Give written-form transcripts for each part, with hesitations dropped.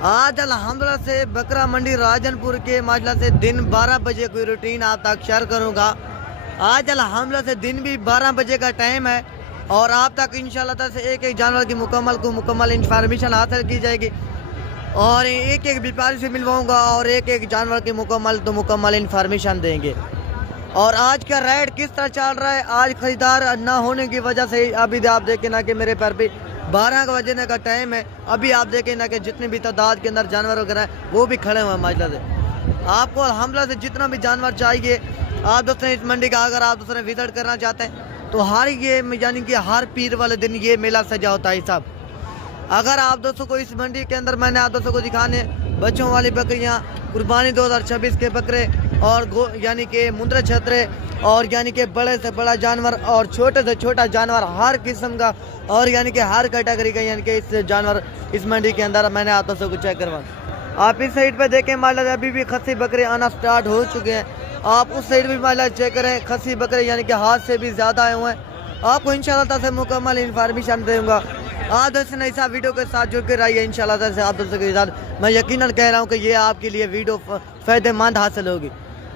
आज अल्हम्दुलिल्लाह से बकरा मंडी राजनपुर के माजला से दिन 12 बजे की रूटीन आप तक शेयर करूंगा। आज अल्हम्दुलिल्लाह से दिन भी 12 बजे का टाइम है और आप तक इंशाल्लाह से एक एक जानवर की मुकम्मल इंफॉर्मेशन हासिल की जाएगी और एक एक व्यापारी से मिलवाऊंगा और एक एक जानवर की मुकम्मल इंफॉर्मेशन देंगे। और आज का रेट किस तरह चल रहा है, आज खरीदार ना होने की वजह से अभी आप देखें ना कि मेरे पैर पे 12 बजने का टाइम है। अभी आप देखें ना कि जितनी भी तादाद के अंदर जानवर वगैरह हैं वो भी खड़े हुए हैं माजला से। आपको अल्हम्दुलिल्लाह से जितना भी जानवर चाहिए आप दोस्तों इस मंडी का अगर आप दोस्तों विजिट करना चाहते हैं तो हर ये यानी कि हर पीर वाले दिन ये मेला सजा होता है साहब। अगर आप दोस्तों को इस मंडी के अंदर मैंने आप दोस्तों को दिखाने बच्चों वाली बकरियां, कुर्बानी 2026 के बकरे और यानी कि मुंद्रा छतरे और यानी कि बड़े से बड़ा जानवर और छोटे से छोटा जानवर हर किस्म का और यानी कि हर कैटेगरी का यानी कि इस जानवर इस मंडी के अंदर मैंने आप दोस्तों को चेक करवा। आप इस साइड पे देखें माला अभी भी खस्सी बकरे आना स्टार्ट हो चुके हैं। आप उस साइड भी माला चेक करें, खस्सी बकरे यानी कि हाथ से भी ज़्यादा आए हुए हैं। आपको इंशाल्लाह से मुकम्मल इंफॉर्मेशन दूंगा। आप दोस्तों ऐसा वीडियो के साथ जुड़ कर आइए इंशाल्लाह से आप दोस्तों के साथ मैं यकीनन कह रहा हूँ कि ये आपके लिए वीडियो फ़ायदेमंद हासिल होगी।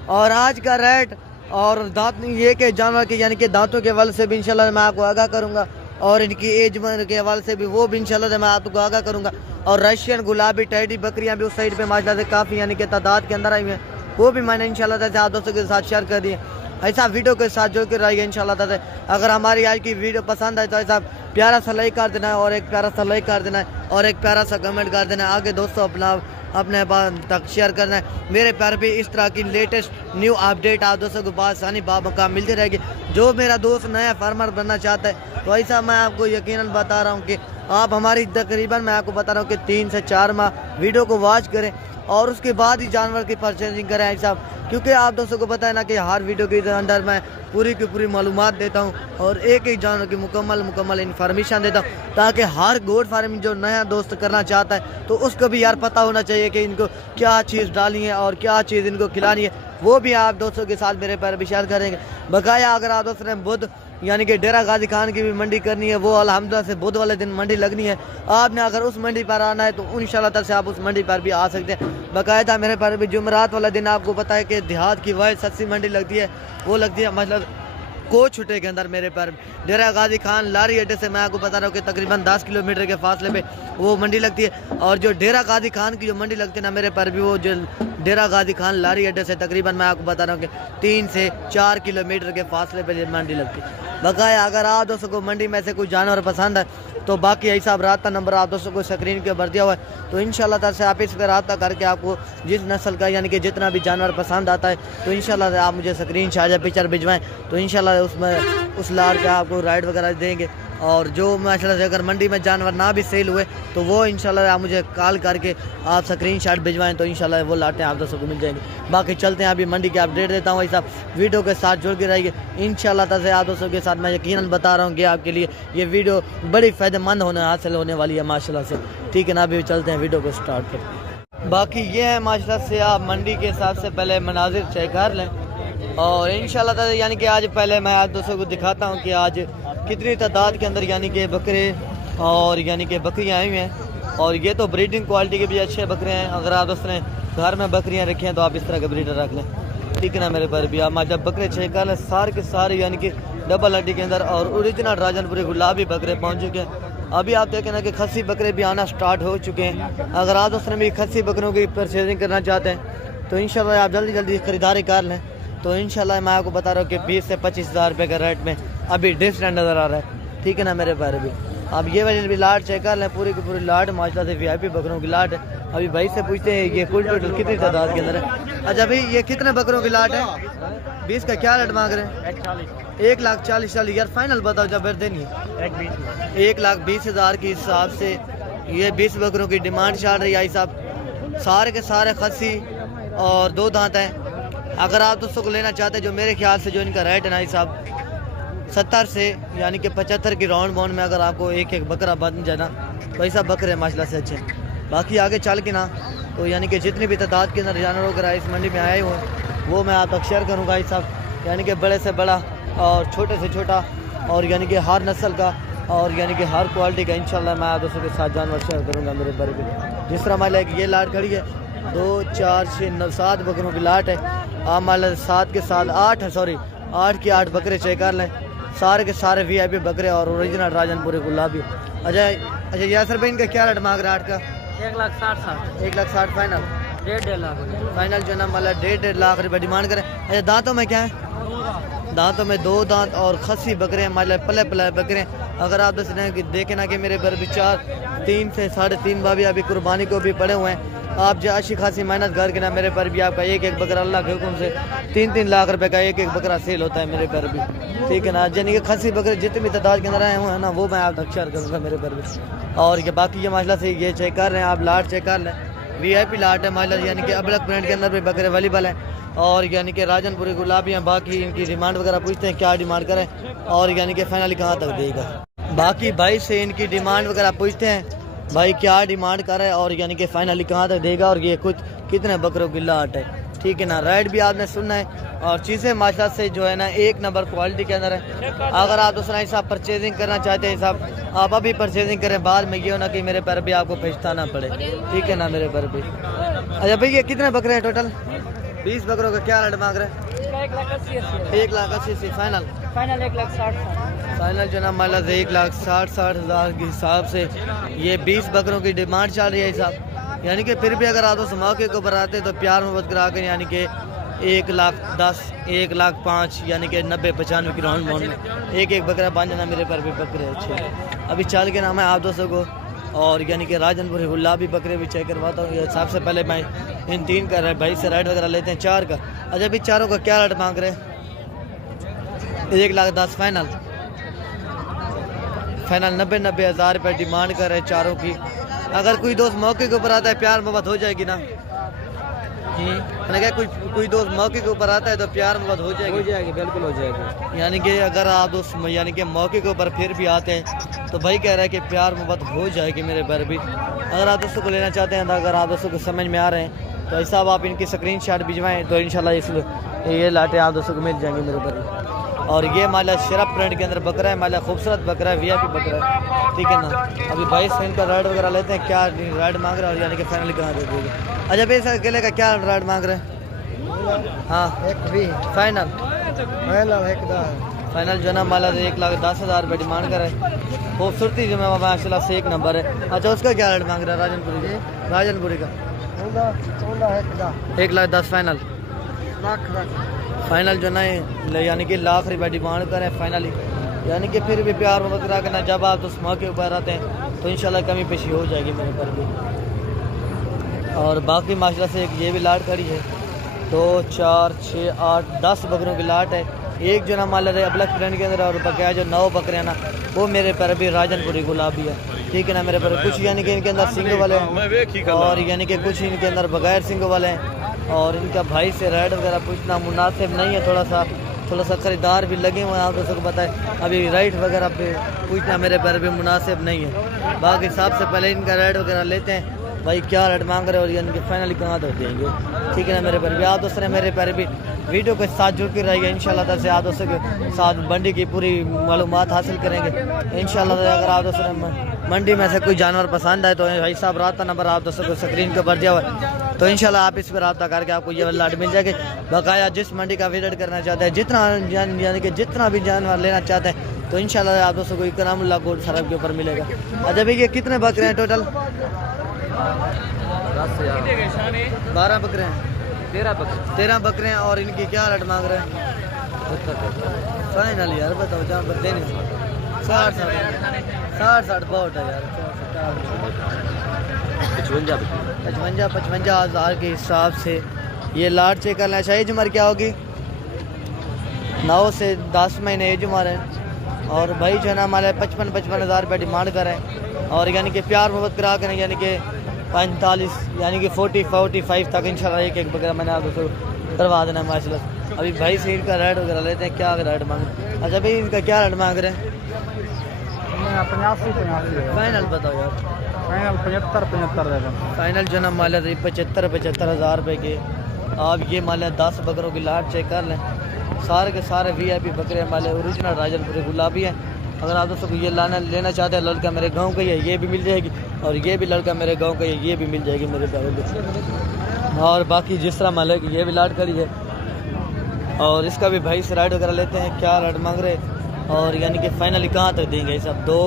और आज का रेट और दांत ये के जानवर के यानी कि दांतों के हवाले से भी इंशाल्लाह मैं आपको आगाह करूँगा और इनकी एज के हवाले से भी वो भी इंशाल्लाह से मैं आपको आगाह करूँगा। और रशियन गुलाबी टैडी बकरियाँ भी उस साइड पे माजला से काफ़ी यानी कि तादाद के अंदर आई हुई हैं, वो भी मैंने इंशाल्लाह से आप दोस्तों के साथ शेयर कर दिए। ऐसा वीडियो के साथ जो कर रही है इंशाल्लाह से। अगर हमारी आज की वीडियो पसंद आए तो ऐसा प्यारा सा लाइक कर देना है और एक प्यारा सा लाइक कर देना है और एक प्यारा सा कमेंट कर देना है। आगे दोस्तों अपने तक शेयर करना है। मेरे प्यार भी इस तरह की लेटेस्ट न्यू अपडेट आप दोस्तों को आसानी बामकाम मिलती रहेगी। जो मेरा दोस्त नया फार्मर बनना चाहता है तो ऐसा मैं आपको यकीनन बता रहा हूँ कि आप हमारी तकरीबन मैं आपको बता रहा हूँ कि 3 से 4 माह वीडियो को वॉच करें और उसके बाद ही जानवर की परचेजिंग करें ऐसा। क्योंकि आप दोस्तों को पता है ना कि हर वीडियो के अंदर मैं पूरी की पूरी मालूमात देता हूँ और एक एक जानवर की मुकम्मल इन्फॉर्मेशन देता हूँ ताकि हर गोट फार्मिंग जो नया दोस्त करना चाहता है तो उसको भी यार पता होना चाहिए कि इनको क्या चीज़ डालनी है और क्या चीज़ इनको खिलानी है। वो भी आप दोस्तों के साथ मेरे पैर भी शेयर करेंगे। बकाया अगर आप दोस्तों ने बुध यानी कि डेरा गाजी खान की भी मंडी करनी है, वो अल्हम्दुलिल्लाह से बुध वाले दिन मंडी लगनी है। आपने अगर उस मंडी पर आना है तो इंशाल्लाह से आप उस मंडी पर भी आ सकते हैं। बाकायदा मेरे पर भी जुमेरात वाला दिन आपको पता है कि देहात की वाइड सस्ती मंडी लगती है, वो लगती है मतलब कोच छुटे के अंदर मेरे पर डेरा गाजी खान लारी अड्डे से मैं आपको बता रहा हूँ कि तकरीबन 10 किलोमीटर के फासले पे वो मंडी लगती है। और जो डेरा गाजी खान की जो मंडी लगती है ना मेरे पर भी वो जो डेरा गाजी खान लारी अड्डे से तकरीबन मैं आपको बता रहा हूँ कि 3 से 4 किलोमीटर के फासले पे मंडी लगती है। बकाया अगर आप दोस्तों को मंडी में से कोई जानवर पसंद है तो बाकी ऐसा रब्ता नंबर आप दोस्तों को स्क्रीन के ऊपर दिया हुआ है तो इंशाल्लाह से आप इस पर रब्ता करके आपको जिस नस्ल का यानी कि जितना भी जानवर पसंद आता है तो इंशाल्लाह से आप मुझे स्क्रीन शॉट या पिक्चर भिजवाएं तो इंशाल्लाह उसमें उस लार पे आपको राइड वगैरह देंगे। और जो माशाल्लाह से अगर मंडी में जानवर ना भी सेल हुए तो वो इंशाल्लाह आप मुझे कॉल करके आप स्क्रीनशॉट भिजवाएं तो इंशाल्लाह वो लाटें आप दोस्तों को मिल जाएंगी। बाकी चलते हैं, अभी मंडी के अपडेट देता हूँ ऐसा वीडियो के साथ जुड़ के रहिए इंशाल्लाह से आप दोस्तों के साथ। मैं यकीनन बता रहा हूँ कि आपके लिए ये वीडियो बड़ी फ़ायदेमंद हासिल होने वाली है माशाल्लाह से। ठीक है ना, अभी चलते हैं वीडियो को स्टार्ट करते। बाकी ये है माशाल्लाह से आप मंडी के हिसाब से पहले मनाजिर चेक कर लें और इंशाल्लाह यानी कि आज पहले मैं आप दोस्तों को दिखाता हूँ कि आज कितनी तादाद के अंदर यानी कि बकरे और यानी कि बकरियाँ आई हुई हैं। और ये तो ब्रीडिंग क्वालिटी के भी अच्छे बकरे हैं। अगर आप दोस्तों ने घर में बकरियाँ रखी हैं तो आप इस तरह के ब्रीडर रख लें। ठीक है ना मेरे पर भी आप जब बकरे चेक कर लें सारे के सारे यानी कि डबल हड्डी के अंदर और ओरिजिनल राजनपुरी गुलाबी बकरे पहुँच चुके हैं। अभी आप देखें ना कि खस्सी बकरे भी आना स्टार्ट हो चुके हैं। अगर आप दोस्तों ने भी खस्सी बकरों की परचेजिंग करना चाहते हैं तो इंशाल्लाह आप जल्दी खरीदारी कर लें तो इंशाल्लाह मैं आपको बता रहा हूँ कि 20 से 25 हज़ार रुपये का रेट में अभी डिफरेंट नज़र आ रहा है। ठीक है ना मेरे बारे भी आप ये वाली भी लाट चेक कर लें, पूरी की पूरी लाट माशाल्लाह से VIP बकरों की लाट है। अभी भाई से पूछते हैं ये कुल टोटल कितनी तादाद के अंदर है। अच्छा भाई ये कितने बकरों की लाट है? 20 का क्या रेट मांग रहे हैं? 1,40,000 यार फाइनल बताओ जब देनी है। 1,20,000 के हिसाब से ये 20 बकरों की डिमांड चल रही है साहब। सारे के सारे खस्सी और 2 दांत हैं। अगर आप दोस्तों को लेना चाहते हैं जो मेरे ख्याल से जो इनका रेट है ना साहब 70 से यानी कि 75 की राउंड बाउंड में अगर आपको एक एक बकरा बन जाए ना तो ऐसा बकरे माशाल्लाह से अच्छे। बाकी आगे चल के ना तो यानी कि जितनी भी तादाद के अंदर जानवर वगैरह इस मंडी में आए हुए वो मैं आप तक शेयर करूँगा साहब। यानी कि बड़े से बड़ा और छोटे से छोटा और यानी कि हर नस्ल का और यानी कि हर क्वालिटी का इंशाल्लाह मैं आप दोस्तों के साथ जानवर शेयर करूँगा मेरे पर भी। जिस तरह मान लिया ये लाट खड़ी है 2 4 6 9 7 बकरों की लाट है। आप मान लिया 7 के 7 8 है, सॉरी 8 के 8 बकरे चेक कर लें, सारे के सारे VIP बकरे और ओरिजिनल राजनपुरी गुलाबी। अच्छा यासर भाई इनका क्या रेट मांग रहा है 8 का? 1,60,000 1,60,000 फाइनल, 1.5 लाख फाइनल जो ना मतलब 1.5 लाख रुपये डिमांड करें। अच्छा दांतों में क्या है? दांतों में 2 दांत और खस्सी बकरे हैं, मतलब पले पले बकरे हैं। अगर आप दस रहे हैं कि देखे ना कि मेरे पर भी 3 से 3.5 भाभी अभी कुर्बानी को भी पड़े हुए हैं। आप जो अच्छी खासी मेहनत करके ना मेरे पर भी आपका एक बकरा अल्लाह के हुक्म से 3-3 लाख रुपए का एक बकरा सेल होता है मेरे पर भी, ठीक है ना। यानी कि खस्सी बकरे जितने भी तादाद के अंदर आए हुए हैं ना वो मैं आप तक शेयर करूँगा मेरे पर भी। और ये बाकी ये माशा से ये चेक कर रहे हैं आप, लाट चेक कर लें, VIP लाट है माशा, यानी कि अबलक प्रिंट के अंदर भी बकरे अवेलेबल हैं। और यानी कि राजनपुरी गुलाबी हैं। बाकी इनकी डिमांड वगैरह पूछते हैं क्या डिमांड करें और यानी कि फाइनली कहाँ तक देगा। बाकी भाई से इनकी डिमांड वगैरह पूछते हैं भाई क्या डिमांड कर रहे हैं और यानी कि फाइनली कहाँ तक देगा और ये कुछ कितने बकरों की लाट है, ठीक है ना। रेट भी आपने सुनना है और चीज़ें माशा से जो है ना 1 नंबर क्वालिटी के अंदर है। अगर आप दूसरा हिसाब परचेजिंग करना चाहते हैं हिसाब आप अभी परचेजिंग करें, बाद में ये हो ना कि मेरे पर भी आपको पछताना पड़े, ठीक है ना मेरे पर भी। अच्छा भाई ये कितने बकरे हैं टोटल? 20 बकरों का क्या रेट मांग रहे हैं? 1,80,000 फाइनल, फाइनल 1,60,000 फाइनल जो ना मतलब 1,60,000 के हिसाब से ये 20 बकरों की डिमांड चल रही है हिसाब। यानी कि फिर भी अगर आप उस मौके को बनाते तो प्यार मोहब्बत करा कर यानी कि 1,10,000 1,05,000 यानी कि 90-95 की राउंड माउंड में एक बकरा बांध जाना मेरे पर भी बकरे अच्छे। अभी चल के नाम है आप दोस्तों को और यानी कि राजनपुरी गुलाबी बकरे भी चेक करवाता हूँ। ये सबसे पहले मैं इन 3 का भाई से रेट वगैरह लेते हैं 4 का। अच्छा अभी चारों का क्या रेट मांग रहे हैं? 1,10,000 फाइनल, फाइनल 90,000 रुपये डिमांड कर रहे हैं चारों की। अगर कोई दोस्त मौके के ऊपर आता है प्यार मोहब्बत हो जाएगी ना जी? मैंने कहा कोई दोस्त मौके के ऊपर आता है तो प्यार मोहब्बत हो जाएगी, बिल्कुल हो जाएगी। यानी कि अगर आप दोस्त यानी कि मौके के ऊपर फिर भी आते हैं तो भाई कह रहा है कि प्यार मोहब्बत हो जाएगी मेरे पर भी। अगर आप दोस्तों को लेना चाहते हैं तो अगर आप दोस्तों को समझ में आ रहे हैं तो ऐसा आप इनकी स्क्रीनशॉट भिजवाएं तो इंशाल्लाह ये लाटे आप दोस्तों को मिल जाएंगे मेरे पर। और ये माला शरफ प्रिंट के अंदर बकरा है, माला खूबसूरत बकरा है, VIP बकरा है, ठीक है ना। अभी 22 इनका रेट वगैरह लेते हैं क्या रेट मांग रहे हैं और यानी कि फाइनली कहाँ दे देंगे। अच्छा भाई सर अकेले का क्या रेट मांग रहे हैं? हाँ फाइनल, फाइनल जो ना माला 1,10,000 रुपये डिमांड करे। खूबसूरती जो मैं माशाल्लाह से 1 नंबर है। अच्छा उसका क्या रेट मांग रहा है राजनपुरी का? 1,10,000 फाइनल, फाइनल जो ना यानी कि लाख रुपये डिमांड करें फाइनली। यानी कि फिर भी प्यार मोहब्बत करा करना, जब आप उस मौके ऊपर आते हैं तो इंशाल्लाह कमी पेशी हो जाएगी मेरे पर भी। और बाकी माशाल्लाह से एक ये भी लाट खड़ी है 2 4 6 8 10 बकरों की लाट है। एक जो ना मान लेते अबलक प्रिंट के अंदर और बकाया जो 9 बकरे हैं ना वो मेरे पर भी राजनपुरी गुलाबी है, ठीक है ना मेरे पर। कुछ यानी कि इनके अंदर सिंग वाले हैं और यानी कि कुछ इनके अंदर बगैर सिंग वाले हैं। और इनका भाई से रेट वगैरह पूछना मुनासिब नहीं है, थोड़ा सा खरीदार भी लगे हुए हैं, आप दोस्तों को बताए अभी राइट वगैरह पे पूछना मेरे पर भी मुनासिब नहीं है। बाकी सबसे पहले इनका रेट वगैरह लेते हैं भाई क्या रेट मांग रहे हो और यानी फाइनली कहाँ तक देंगे, ठीक है ना मेरे पर भी। आप दोस्तों ने मेरे पर भी वीडियो के साथ जुड़ के रहिए, इंशाल्लाह से आप दोस्तों के साथ मंडी की पूरी मालूमात हासिल करेंगे इंशाल्लाह। अगर आप दोस्तों ने मंडी में से कोई जानवर पसंद आए तो भाई साहब रब्ता नंबर आप दोस्तों को स्क्रीन के ऊपर दिया हुआ है, तो इंशाल्लाह आप इस पर रब्ता करके आपको ये लाट मिल जाएगी। बकाया जिस मंडी का विजिट करना चाहते हैं, जितना यानी कि जितना भी जानवर लेना चाहते हैं तो इंशाल्लाह आप दोस्तों को इकरामुल्लाह गोल्ड सरफ के ऊपर मिलेगा। अच्छा भाई ये कितने बकरे हैं टोटल? 12 बकरे हैं, 13 बकरे हैं। और इनकी क्या रेट मांग रहे हैं? फाइनल यार बताओ जहाँ पर देने 60 बहुत है यार। 55 हज़ार के हिसाब से ये लाट चेक करना चाहिए। एज उम्र क्या होगी? 9 से 10 महीने एज उम्र है। और भाई जो है ना हमारे 55 हज़ार रुपये डिमांड करें और यानी कि प्यार मोहब्बत करा कर यानी कि 45 यानी कि 45 तक इंशाल्लाह एक बकरा मैंने आपको करवा देना है माशाल्लाह। अभी भाई से इनका रेट वगैरह लेते हैं क्या रेट मांग। अच्छा भाई इनका क्या रेट मांग रहे हैं? 85 फाइनल बताओ यार। फाइनल 75 दे दो। फाइनल जो ना माला 75 हज़ार रुपये के। आप ये माला 10 बकरों की लाट चेक कर लें, सारे के सारे VIP बकरे माले ओरिजिनल राजनपुरी गुलाबी हैं। अगर आप दोस्तों को ये लेना चाहते हैं, लड़का मेरे गांव का ही है, ये भी मिल जाएगी। और ये भी लड़का मेरे गांव का ही है, ये भी मिल जाएगी मेरे प्यारे। और बाकी जिस तरह मालिक ये भी लाट करी है। और इसका भी भाई से राइड वगैरह लेते हैं, क्या रेट मांग रहे और यानी कि फाइनली कहाँ तक देंगे। सब 2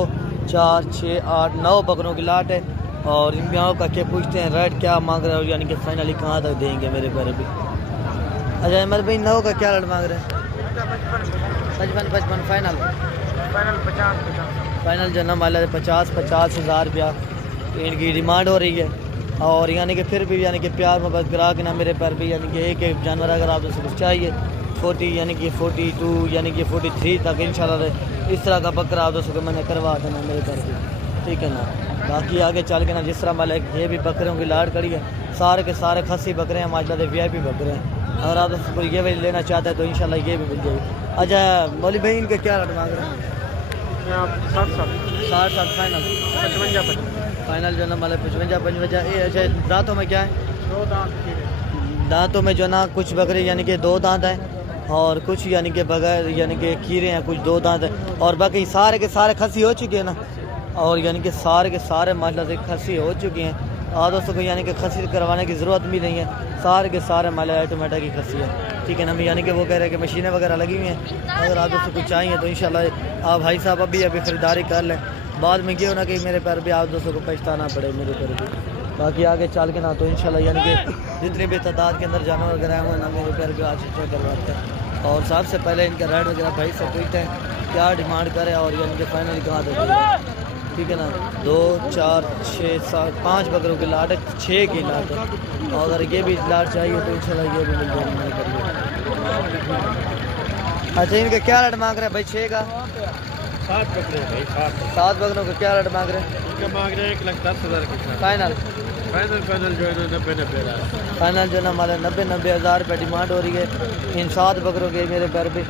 4 6 8 9 बकरों की लाट है। और इन ब्याहों का क्या पूछते हैं रेट क्या मांग रहे हैं और यानी कि फाइनली कहाँ तक देंगे मेरे प्यारे भी। अच्छा अहमद भाई 9 का क्या रेट मांग रहे हैं? 55 फाइनल 50 फाइनल जो ना माला 50 हज़ार रुपया इनकी डिमांड हो रही है। और यानी कि फिर भी यानी कि प्यार मोहब्बत करा के ना मेरे पर भी यानी कि एक जानवर अगर आप उसको चाहिए 40 यानी कि 42 यानी कि 43 तक इंशाल्लाह इस तरह का बकरा आप दोस्तों को मैंने करवा देना मेरे पर भी, ठीक है ना। बाकी आगे चल के ना जिस तरह मालिक ये भी बकरों की लाड़ कड़ी है, सारे के सारे खस्सी बकरे हैं माशाल्लाह, VIP बकरे हैं। अगर आप दोस्तों को ये भी लेना चाहते हैं तो इंशाल्लाह ये भी मिल जाएगी। अच्छा मौली भाई इनके क्या रेट मांग रहे हैं? 60 फाइनल 55 फाइनल जो ना मतलब 55 ये। अच्छा दांतों में क्या है? 2 दांत दांतों में जो ना कुछ बकरे यानी कि 2 दांत हैं और कुछ यानी कि बगैर यानी कि खीरे हैं, कुछ 2 दांत हैं। और बाकी सारे के सारे खस्सी हो चुके हैं ना, और यानी कि सारे के सारे माशाल्लाह से खस्सी हो चुके हैं। आप दोस्तों को यानी कि खस्सी करवाने की ज़रूरत भी नहीं है, सारे के सारे माले ऑटोमेटिक की खस्सी है, ठीक है ना। यानी कि वो कह रहे हैं कि मशीनें वगैरह लगी हुई हैं। अगर आप दोस्तों को चाहिए तो इंशाल्लाह आप भाई साहब अभी ख़रीदारी कर लें, बाद में ये होना कि मेरे पैर भी आप दोस्तों को पछताना पड़े मेरे पैर भी। बाकी आगे चल के ना तो इंशाल्लाह यानी कि जितने भी तादाद के अंदर जानवर वगैरह हुए ना मेरे पैर भी आज चेक करवाते हैं। और सबसे पहले इनका रेट वगैरह भाई से पूछते हैं क्या डिमांड करें और यानी कि फाइनल कहाँ तक, ठीक है ना। 2 4 6 7 5 बकरों की लाट है, 6 की लाट है। और अगर ये भी लाट चाहिए तो इंशाल्लाह ये भी मिल जाएगी। अच्छा इनका क्या रेट मांग रहे हैं भाई? 6 का 7 बकरे भाई 7 बकरों का क्या रेट मांग रहे हैं? इनका मांग रहे हैं 1,10,000 के फाइनल फाइनल जो है 90 फाइनल जो ना हमारे 90 हज़ार रुपये डिमांड हो रही है इन 7 बकरों के मेरे पैर पे।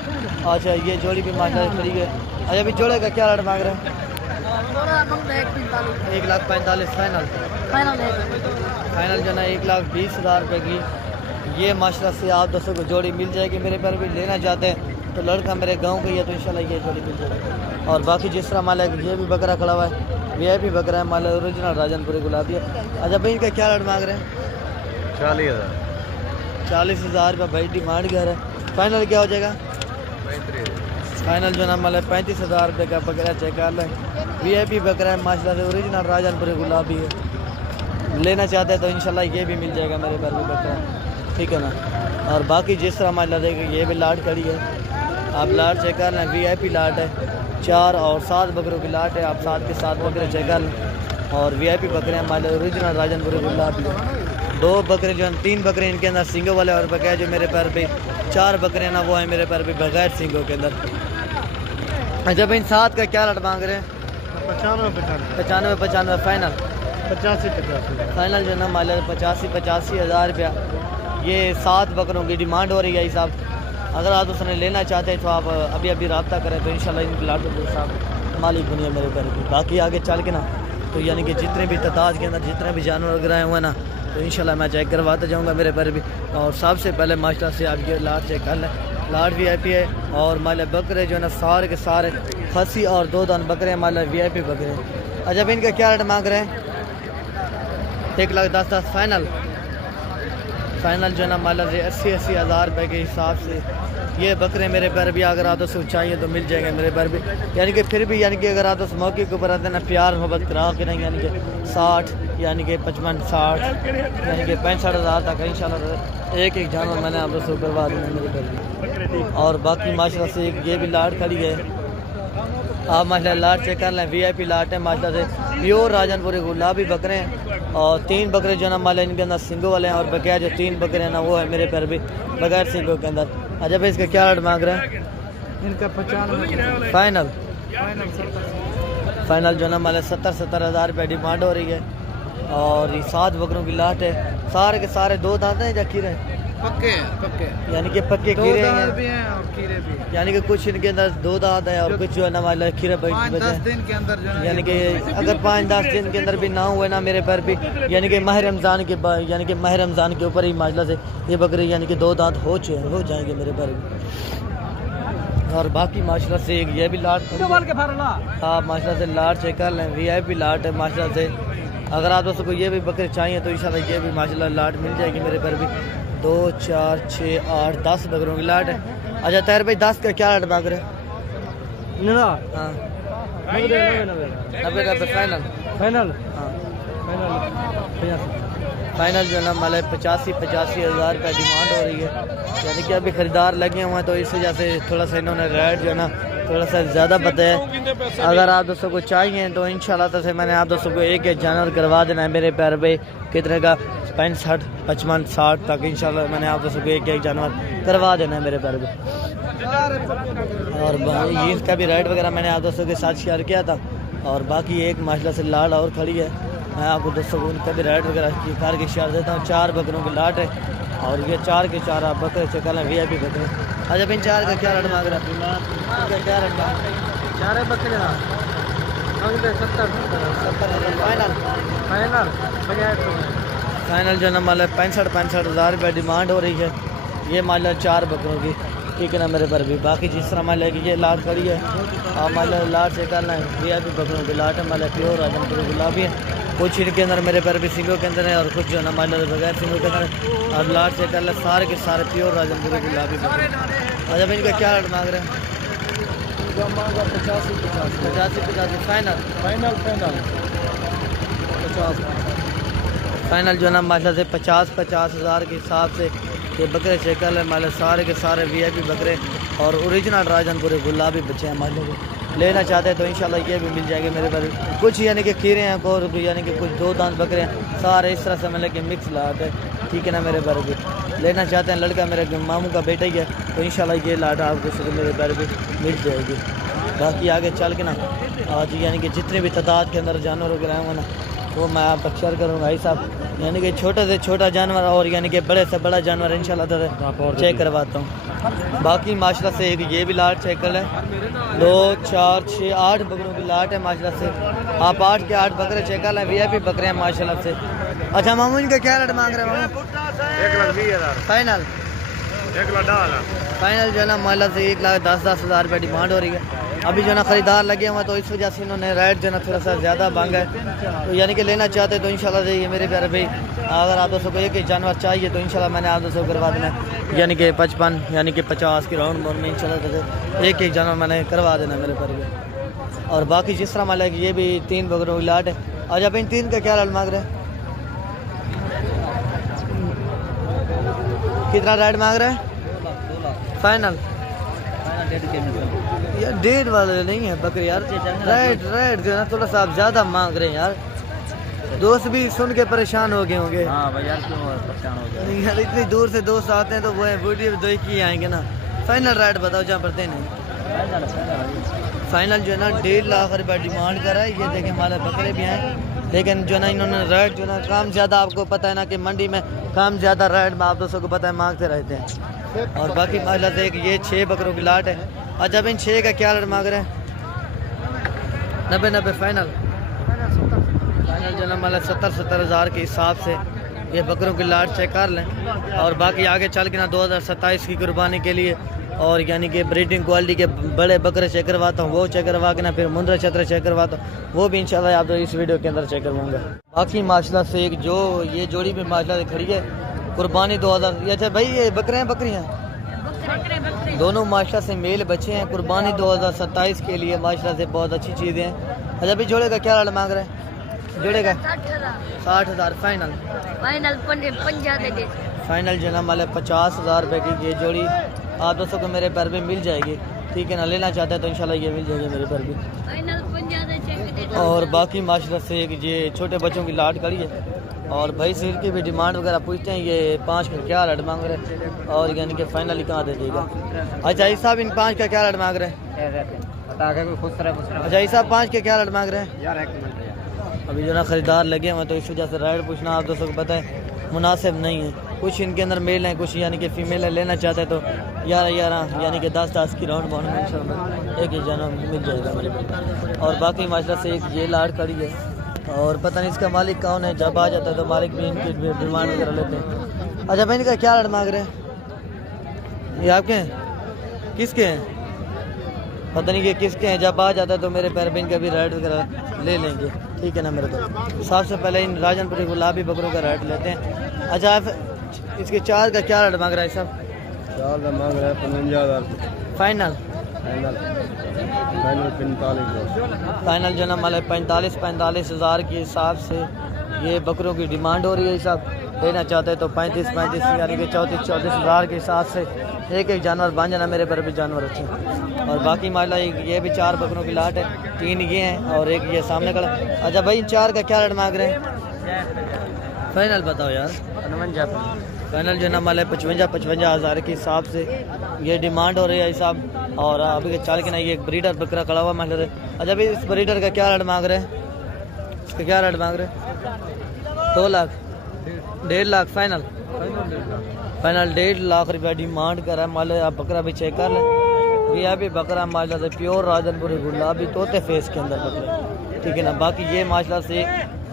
अच्छा ये जोड़ी भी माशाल्लाह खड़ी है। अच्छा अभी जोड़े का क्या रेट मांग रहे हैं? 1,45,000 फाइनल जो ना 1,20,000 रुपये की ये माशाल्लाह से आप दोस्तों को जोड़ी मिल जाएगी मेरे पैर भी। लेना चाहते हैं तो लड़का मेरे गांव का ही है तो इंशाल्लाह ये जोड़ी मिल जाएगी। और बाकी जिस तरह माला ये भी बकरा खड़ा हुआ है, VIP बकरा है माला, ओरिजिनल राजनपुरी गुलाबी है। अच्छा भाई इनका क्या रेट मांग रहे हैं? 40,000 रुपये भाई डिमांड कर रहे हैं। फाइनल क्या हो जाएगा? फाइनल जो ना मतलब 35,000 रुपये का बकरा चेक कर लें। VIP बकरा है माशाल्लाह से, ओरिजिनल राजनपुरी गुलाबी है। लेना चाहते हैं तो इंशाल्लाह ये भी मिल जाएगा मेरे पर भी बकरा, ठीक है ना। और बाकी जिस तरह माशाल्लाह देखिए ये भी लाट खड़ी है, आप लाट चेक कर लें। VIP लाट है, 4 और 7 बकरों की लाट है। आप 7 के 7 बकरे चेक कर लें। और VIP बकरे हैं माशाल्लाह, ओरिजिनल राजनपुरी गुलाबी है। 2 बकरे जो हैं, 3 बकरे इनके अंदर सिंगों वाले और बकाया जो मेरे पैर पे 4 बकरे ना वो हैं मेरे पैर पे बगैर सिंगों के अंदर। अच्छा भाई इन 7 का क्या रेट मांग रहे हैं? 95 फाइनल 85 फाइनल जो ना माला 85 हज़ार रुपया ये 7 बकरों की डिमांड हो रही है साहब। अगर आप उसने लेना चाहते हैं तो आप अभी रब्ता करें तो इंशाल्लाह इन लाटों के साथ मालिक बनिए मेरे पैर की। बाकी आगे चल के ना तो यानी कि जितने भी तादाद के अंदर जितने भी जानवर वगैरह हुए ना तो इंशाल्लाह मैं चेक करवाता जाऊंगा मेरे पैर भी। और सबसे पहले मास्टर से आप ये लाट चेक कर लें, लाट VIP है। और माला बकरे जो है ना सारे के सारे खसी और 2 दान बकरे हैं माला VIP बकरे हैं। अच्छा अब इनका क्या रेट मांग रहे हैं? 1,10,000 फाइनल जो है ना माला 80 हज़ार रुपये के हिसाब से ये बकरे मेरे पैर भी अगर आप दोस्तों चाहिए तो मिल जाएंगे मेरे पैर भी। यानी कि फिर भी यानी कि अगर आप दोस्त मौके के ऊपर आते हैं ना प्यार मोहब्बत करा के नहीं यानी कि 60 यानी कि 55 60 यानी कि 65 हज़ार तक इंशाल्लाह एक जानवर मैंने आप दोस्तों करवा देना मेरे पैर भी। और बाकी माशाल्लाह से ये भी लाट खड़ी है, आप माशाल्लाह लाट चेक कर लें। VIP लाट है माशाल्लाह से, प्योर राजनपुरी गुलाबी बकरे हैं। और 3 बकरे जो ना माला इनके अंदर सिंगों वाले हैं और बकाया जो 3 बकरे हैं ना वो है मेरे पैर भी बगैर सिंगों के अंदर। अच्छा भाई इसका क्या रेट मांग रहे हैं? इनका 95 फाइनल फाइनल जो ना माला 70 हज़ार रुपये डिमांड हो रही है। और ये 7 बकरों की लाट है, सारे के सारे 2 दांत हैं या खीरे हैं? पक्के यानी कि पक्के खीरे हैं भी हैं और खीरे भी हैं। यानी कि कुछ इनके अंदर 2 दांत है और कुछ जो है ना माला खीरे 5-10 दिन के अंदर जो है यानी कि अगर 5-10 दिन के अंदर भी ना हुए ना मेरे पैर भी यानी कि माह रमज़ान के यानी कि माह रमज़ान के ऊपर ही माजला से ये बकरे यानी कि 2 दांत हो जाएंगे मेरे पैर भी। और बाकी माशाल्लाह से एक ये भी लाट, हाँ माशाल्लाह से लाट चेक कर लें, VIP लाट है माशाल्लाह से। अगर आप दोस्तों को ये भी बकरे चाहिए तो इंशाल्लाह ये भी माशाल्लाह लाट मिल जाएगी मेरे पर भी। 2 4 6 8 10 बकरों की लाट है। अच्छा तैयार भाई 10 का क्या लाट मांग रहे हैं? हाँ 90 का फाइनल फाइनल हाँ फाइनल फाइनल जो है ना मतलब 85 हज़ार का डिमांड हो रही है, यानी कि अभी ख़रीदार लगे हुए हैं तो इस वजह से थोड़ा सा इन्होंने रेट जो है ना थोड़ा सा ज़्यादा बताया। अगर आप दोस्तों को चाहिए तो इंशाल्लाह तो से मैंने आप दोस्तों को एक जानवर करवा देना है मेरे पैर पे। कितने का? 65 55 60 तक इंशाल्लाह मैंने आप दोस्तों को एक जानवर करवा देना है मेरे पैर पे। और ये इसका भी रेट वगैरह मैंने आप दोस्तों के साथ शेयर किया था। और बाकी एक माशाल्लाह से लाट और खड़ी है, मैं आपको दोस्तों को उनका भी रेट वगैरह करके शेयर देता हूँ। 4 बकरों की लाट है और ये 4 के 4 आप बकरे चकल हैं VIP बकरे। अच्छा इन 4 का क्या रेट मांग रहा है? क्या रेट मांग रहे हैं? 4 बकरे 70 फाइनल फाइनल फाइनल जो ना मतलब 65 हज़ार रुपये डिमांड हो रही है ये माला 4 बकरों की, ठीक है ना मेरे पर भी। बाकी जिस तरह मान कि ये लाट खड़ी है आप मान लाट से करना है VIP बकरों की लाट है, मतलब प्योर राजनपुर गुलाबी है। कुछ इनके अंदर मेरे पर भी सिंगों के अंदर है और कुछ जो ना मान बगैर सिंगों के अंदर है। और लाट से कर ले सारे के सारे प्योर राजनपुर गुलाबी बकरे। अच्छा इनका क्या रेट मांग रहे हैं? 85 फाइनल फाइनल फाइनल 50 फाइनल जो ना माशा से 50 हज़ार के हिसाब से ये बकरे चेकल है, मतलब सारे के सारे VIP बकरे और ओरिजिनल राजनपुर गुलाबी बच्चे हैं। मान लो लेना चाहते हैं तो इंशाल्लाह ये भी मिल जाएंगे मेरे पास। कुछ यानी कि खीरे हैं और यानी कि कुछ 2 दांत बकरे हैं, सारे इस तरह से मतलब कि मिक्स लाट है, ठीक है ना मेरे बारे भी। लेना चाहते हैं लड़का मेरे मामू का बेटा ही है तो इंशाल्लाह ये लाट आपको शुरू मेरे बारे भी मिल जाएगी। बाकी आगे चल के ना आज यानी कि जितने भी तादाद के अंदर जानवर वगैरह होंगे ना वो मैं आप पर शेयर करूँगा भाई साहब। यानी कि छोटे से छोटा जानवर और यानी कि बड़े से बड़ा जानवर इंशाल्लाह चेक करवाता हूँ। बाकी माशाल्लाह से एक ये भी लाट चेक कर लें, 2 4 6 8 बकरों की लाट है माशाल्लाह से। आप 8 के 8 बकरे चेक कर लें, VIP बकरे हैं माशाल्लाह से। अच्छा मामू इनका क्या रेट मांग रहे हैं? 1,20,000 फाइनल 1,10,000 फाइनल जो है ना माशाल्लाह से 1,10,10 हज़ार रुपये डिमांड हो रही है। अभी जो ना ख़रीदार लगे हुए तो इस वजह से इन्होंने रेट जो ना थोड़ा सा ज़्यादा मांगा है। तो यानी कि लेना चाहते तो इंशाल्लाह से ये मेरे प्यारे भाई अगर आप दोस्तों को एक जानवर चाहिए तो इंशाल्लाह मैंने आप दोस्तों को करवा देना है, यानी कि 55 यानी कि 50 की राउंड मोड में इंशाल्लाह एक जानवर मैंने करवा देना मेरे प्यारे भाई। और बाकी जिस तरह मान कि ये भी 3 बकरों की लाट है। और जब इन 3 का क्या रेट मांग रहे हैं? कितना रेट मांग रहे हैं? फाइनल यार 1.5 वाले नहीं है बकरे यार, रेट जो है ना थोड़ा सा आप ज़्यादा मांग रहे हैं यार। दोस्त भी सुन के परेशान हो गए होंगे। हाँ भाई यार क्यों परेशान हो गए यार इतनी दूर से दोस्त आते हैं तो वो वीडियो दो ही आएंगे ना। फाइनल रेट बताओ जहाँ पड़ते नहीं। फाइनल जो है ना 1.5 लाख रुपये डिमांड कर रहा है। ये देखें हमारे बकरे भी हैं लेकिन जो ना इन्होंने रेट जो ना काम ज़्यादा, आपको पता है ना कि मंडी में काम ज़्यादा रेट में आप दोस्तों को पता है मांगते रहते हैं। और बाकी माशा से ये 6 बकरों की लाट है। और जब इन 6 का क्या रेट मांग रहे हैं? 90 फाइनल जो ना मतलब 70 हज़ार के हिसाब से ये बकरों की लाट चेक कर लें। और बाकी आगे चल के ना 2027 की कुर्बानी के लिए और यानी कि ब्रीडिंग क्वालिटी के बड़े बकरे चेक करवाता हूँ, वो चेक करवा के ना फिर मुंद्रा छतरा चेक करवाता हूँ, वो भी इंशाल्लाह आप इस वीडियो के अंदर चेक करवाऊँगा। बाकी माशाल्लाह से एक जो ये जोड़ी भी माशाल्लाह से खड़ी है कुर्बानी 2000। अच्छा भाई ये बकरे हैं बकरियाँ दोनों माशाल्लाह से मेल बच्चे हैं, कुर्बानी 2027 के लिए माशाल्लाह से बहुत अच्छी चीज़ें हैं। अच्छा भाई जोड़े का क्या रेट मांग रहे हैं? जोड़े का 60,000 फाइनल फाइनल जो ना मतलब 50,000 रुपये की ये जोड़ी आप दोस्तों को मेरे पर भी मिल जाएगी, ठीक है ना। लेना चाहते हैं तो इंशाल्लाह ये मिल जाएगी मेरे पर भी। और बाकी माशाल्लाह से एक ये छोटे बच्चों की लाट खड़ी है और भाई सिर की भी डिमांड वगैरह पूछते हैं। ये 5 का क्या रेट मांग रहे हैं और यानी कि फाइनली कहाँ दे देगा? अच्छा इस साहब इन 5 का क्या रेट मांग रहे हैं? अच्छा इस साहब 5 के क्या रेट मांग रहे हैं यार? अभी जो ना ख़रीदार लगे हुए तो इस वजह से रेट पूछना आप दोस्तों को पता है मुनासिब नहीं है। कुछ इनके अंदर मेल हैं, कुछ यानी कि फीमेल है। लेना चाहते हैं तो 11 यानी कि 10 की राउंड बाउंड में इंशाल्लाह एक ही जानवर मिल जाएगा मेरे को। और बाकी माशाल्लाह से एक ये लाट खड़ी है और पता नहीं इसका मालिक कौन है, जब आ जाता है तो मालिक भी इनकी डिमांड वगैरह लेते हैं। अच्छा भाई इनका क्या रेट मांग रहे हैं? ये आपके हैं? किसके हैं? पता नहीं कि किसके हैं, जब आ जाता है तो मेरे पैर बिन का भी रेट वगैरह ले लेंगे। ठीक है ना मेरे को। सबसे पहले इन राजनपुरी गुलाबी बकरों का रेट लेते हैं। अच्छा आप इसके चार का क्या रेट मांग रहा है साहब? चार का मांग रहा है 55,000 फाइनल फाइनल फाइनल 45 फाइनल जो ना मतलब 45 हज़ार के हिसाब से ये बकरों की डिमांड हो रही है। साहब लेना चाहते हैं तो 35 यानी कि 34 हज़ार के हिसाब से एक एक जानवर बांध जाना। मेरे पर भी जानवर अच्छे हैं। और बाकी मामला ये भी 4 बकरों की लाट है, 3 ये हैं और एक ये सामने खड़ा। अच्छा भाई इन 4 का क्या रेट मांग रहे हैं? फाइनल बताओ यार। 55 फाइनल जो ना माल 55 हज़ार के हिसाब से ये डिमांड हो रही है साहब। और अभी के चाल के ना ये एक ब्रीडर बकरा खड़ा हुआ माल। अच्छा भाई इस ब्रीडर का क्या रेट मांग रहे हैं? इसका क्या रेट मांग रहे हैं? 2 लाख 1.5 लाख फाइनल 1.5 लाख रुपया डिमांड कर रहा है माल। आप बकरा भी चेक कर लें। ये अभी बकरा माशा से प्योर राजनपुरी गुलाबी तोते फेस के अंदर बकरा। ठीक है ना। बाकी ये माशा से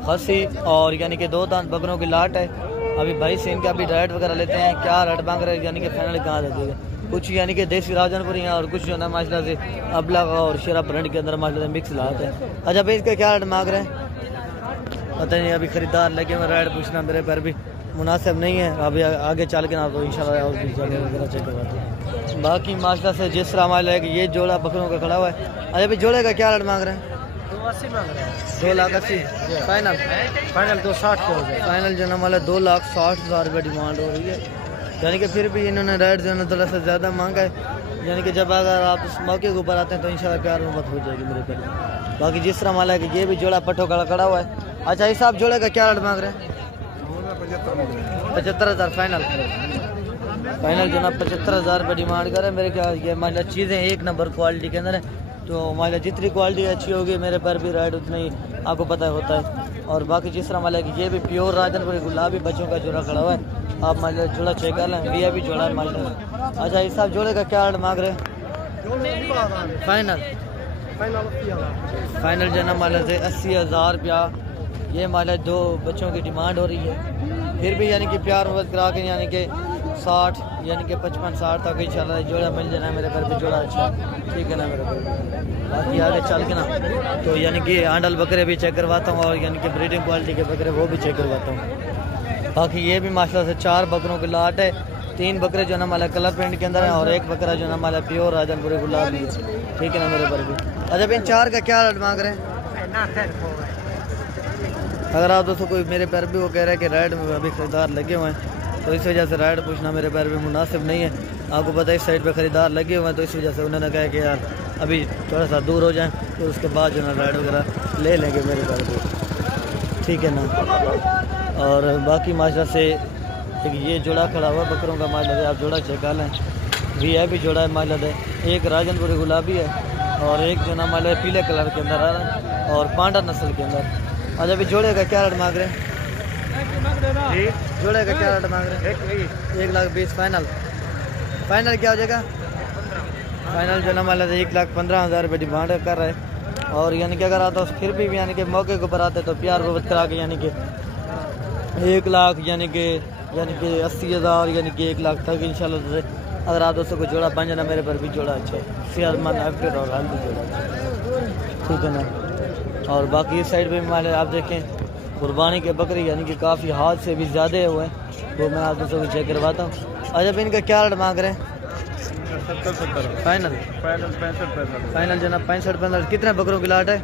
खसी और यानी कि 2 दांत बकरों की लाट है। अभी भाई से इनका भी रेट वगैरह लेते हैं, क्या रेट मांग रहे हैं यानी कि फाइनल कहाँ देते हैं। कुछ यानी कि देसी राजनपुरी हैं और कुछ जो है माशा से अबला और शेरा ब्रांड के अंदर माशा से मिक्स लाते हैं। अच्छा भाई इसका क्या रेट मांग रहे हैं? पता नहीं, अभी खरीदार लगे मैं रेट पूछना मेरे पर भी मुनासिब नहीं है। अभी आगे चल के ना तो इंशाल्लाह और भी जगह वगैरह चेक करवाते हैं। बाकी माशा से जिस तरह माल है कि ये जोड़ा बकरों का खड़ा हुआ है। अच्छा भाई जोड़े का क्या रेट मांग रहे हैं? 280 मांग रहा है 2 लाख 80 फाइनल फाइनल 260 के हो जाए। फाइनल जो ना माल 2,60,000 रुपये डिमांड हो रही है। यानी कि फिर भी इन्होंने रेट जो है थोड़ा सा ज़्यादा मांगा है। यानी कि जब अगर आप उस मौके के ऊपर आते हैं तो इंशाल्लाह प्यार मोहब्बत हो जाएगी मेरे पे। बाकी जिस तरह माल है कि ये भी जोड़ा पट्टों का खड़ा हुआ है। अच्छा इस आप जोड़े का क्या रेट मांग रहे हैं? 75,000 फाइनल जो ना 75,000 रुपये डिमांड कर रहे हैं। मेरे ख्याल ये मान चीज़ें एक नंबर क्वालिटी के अंदर है। तो मान जितनी क्वालिटी अच्छी होगी मेरे पर भी रेट उतना ही आपको पता होता है। और बाकी जिस तरह मान कि ये भी प्योर राजनपुरी गुलाबी बच्चों का जोड़ा खड़ा हुआ है। आप मान जोड़ा चेक कर लें, ये भी जोड़ा मान। अच्छा इस आप जोड़े का क्या रेट मांग रहे हैं? फाइनल फाइनल जो ना मान से 80,000 रुपया ये मान 2 बच्चों की डिमांड हो रही है। फिर भी यानी कि प्यार मोहब्बत करा के यानी कि 60 यानी कि 55-60 तक इंशाल्लाह जोड़ा मिल जाना। मेरे पर भी जोड़ा अच्छा ठीक है ना मेरे पर। बाकी आगे चल के ना तो यानी कि आंडल बकरे भी चेक करवाता हूँ और यानी कि ब्रीडिंग क्वालिटी के बकरे वो भी चेक करवाता हूँ। बाकी ये भी माशाल्लाह से 4 बकरों की लाट है। 3 बकरे जो ना माला कलर प्रिंट के अंदर है और 1 बकरा जो ना माला प्योर राजनपुरी गुलाबी है। ठीक है ना मेरे पर भी। अच्छा इन 4 का क्या रेट मांग रहे हैं? अगर आप दोस्तों कोई मेरे पैर भी वो कह रहे हैं कि रेट में अभी खरीदार लगे हुए हैं तो इस वजह से रेट पूछना मेरे पैर भी मुनासिब नहीं है। आपको पता है इस साइड पे खरीदार लगे हुए हैं तो इस वजह से उन्होंने कहा कि यार अभी थोड़ा सा दूर हो जाएं तो उसके बाद जो ना रेट वगैरह ले लेंगे मेरे पैर भी। ठीक है ना। और बाकी माशा से ये जोड़ा खड़ा हुआ बकरों का माशा से आप जोड़ा चेक कर लें। VIP जोड़ा है माशा से। एक राजनपुरी गुलाबी है और एक जो ना माशा पीले कलर के अंदर आ रहा है और पांडा नस्ल के अंदर। अच्छा अभी जोड़े का क्या रेट मांग रहे हैं? जोड़े का क्या रेट मांग रहे हैं? 1,20,000 फाइनल क्या हो जाएगा? फाइनल जो ना मान 1,15,000 रुपये डिमांड कर रहे हैं। और यानी कि अगर आता तो फिर भी यानी कि मौके के ऊपर आते तो प्यार मोहब्बत करा के यानी कि 1 लाख यानी कि 80,000 यानी कि 1 लाख तक इंशाल्लाह। अगर आप दोस्तों को जोड़ा बन जाना मेरे पर भी जोड़ा अच्छा है। सेहतमंद एक्टिव और हेल्दी जोड़ा ठीक है ना। और बाकी इस साइड पे मान आप देखें कुर्बानी के बकरी यानी कि काफ़ी हाथ से भी ज़्यादा हुए हैं वो मैं आप दोस्तों को चेक करवाता हूँ। अच्छा इनका क्या रेट मांग रहे हैं? 70 फाइनल फाइनल जो ना 65 कितने बकरों की लाट है?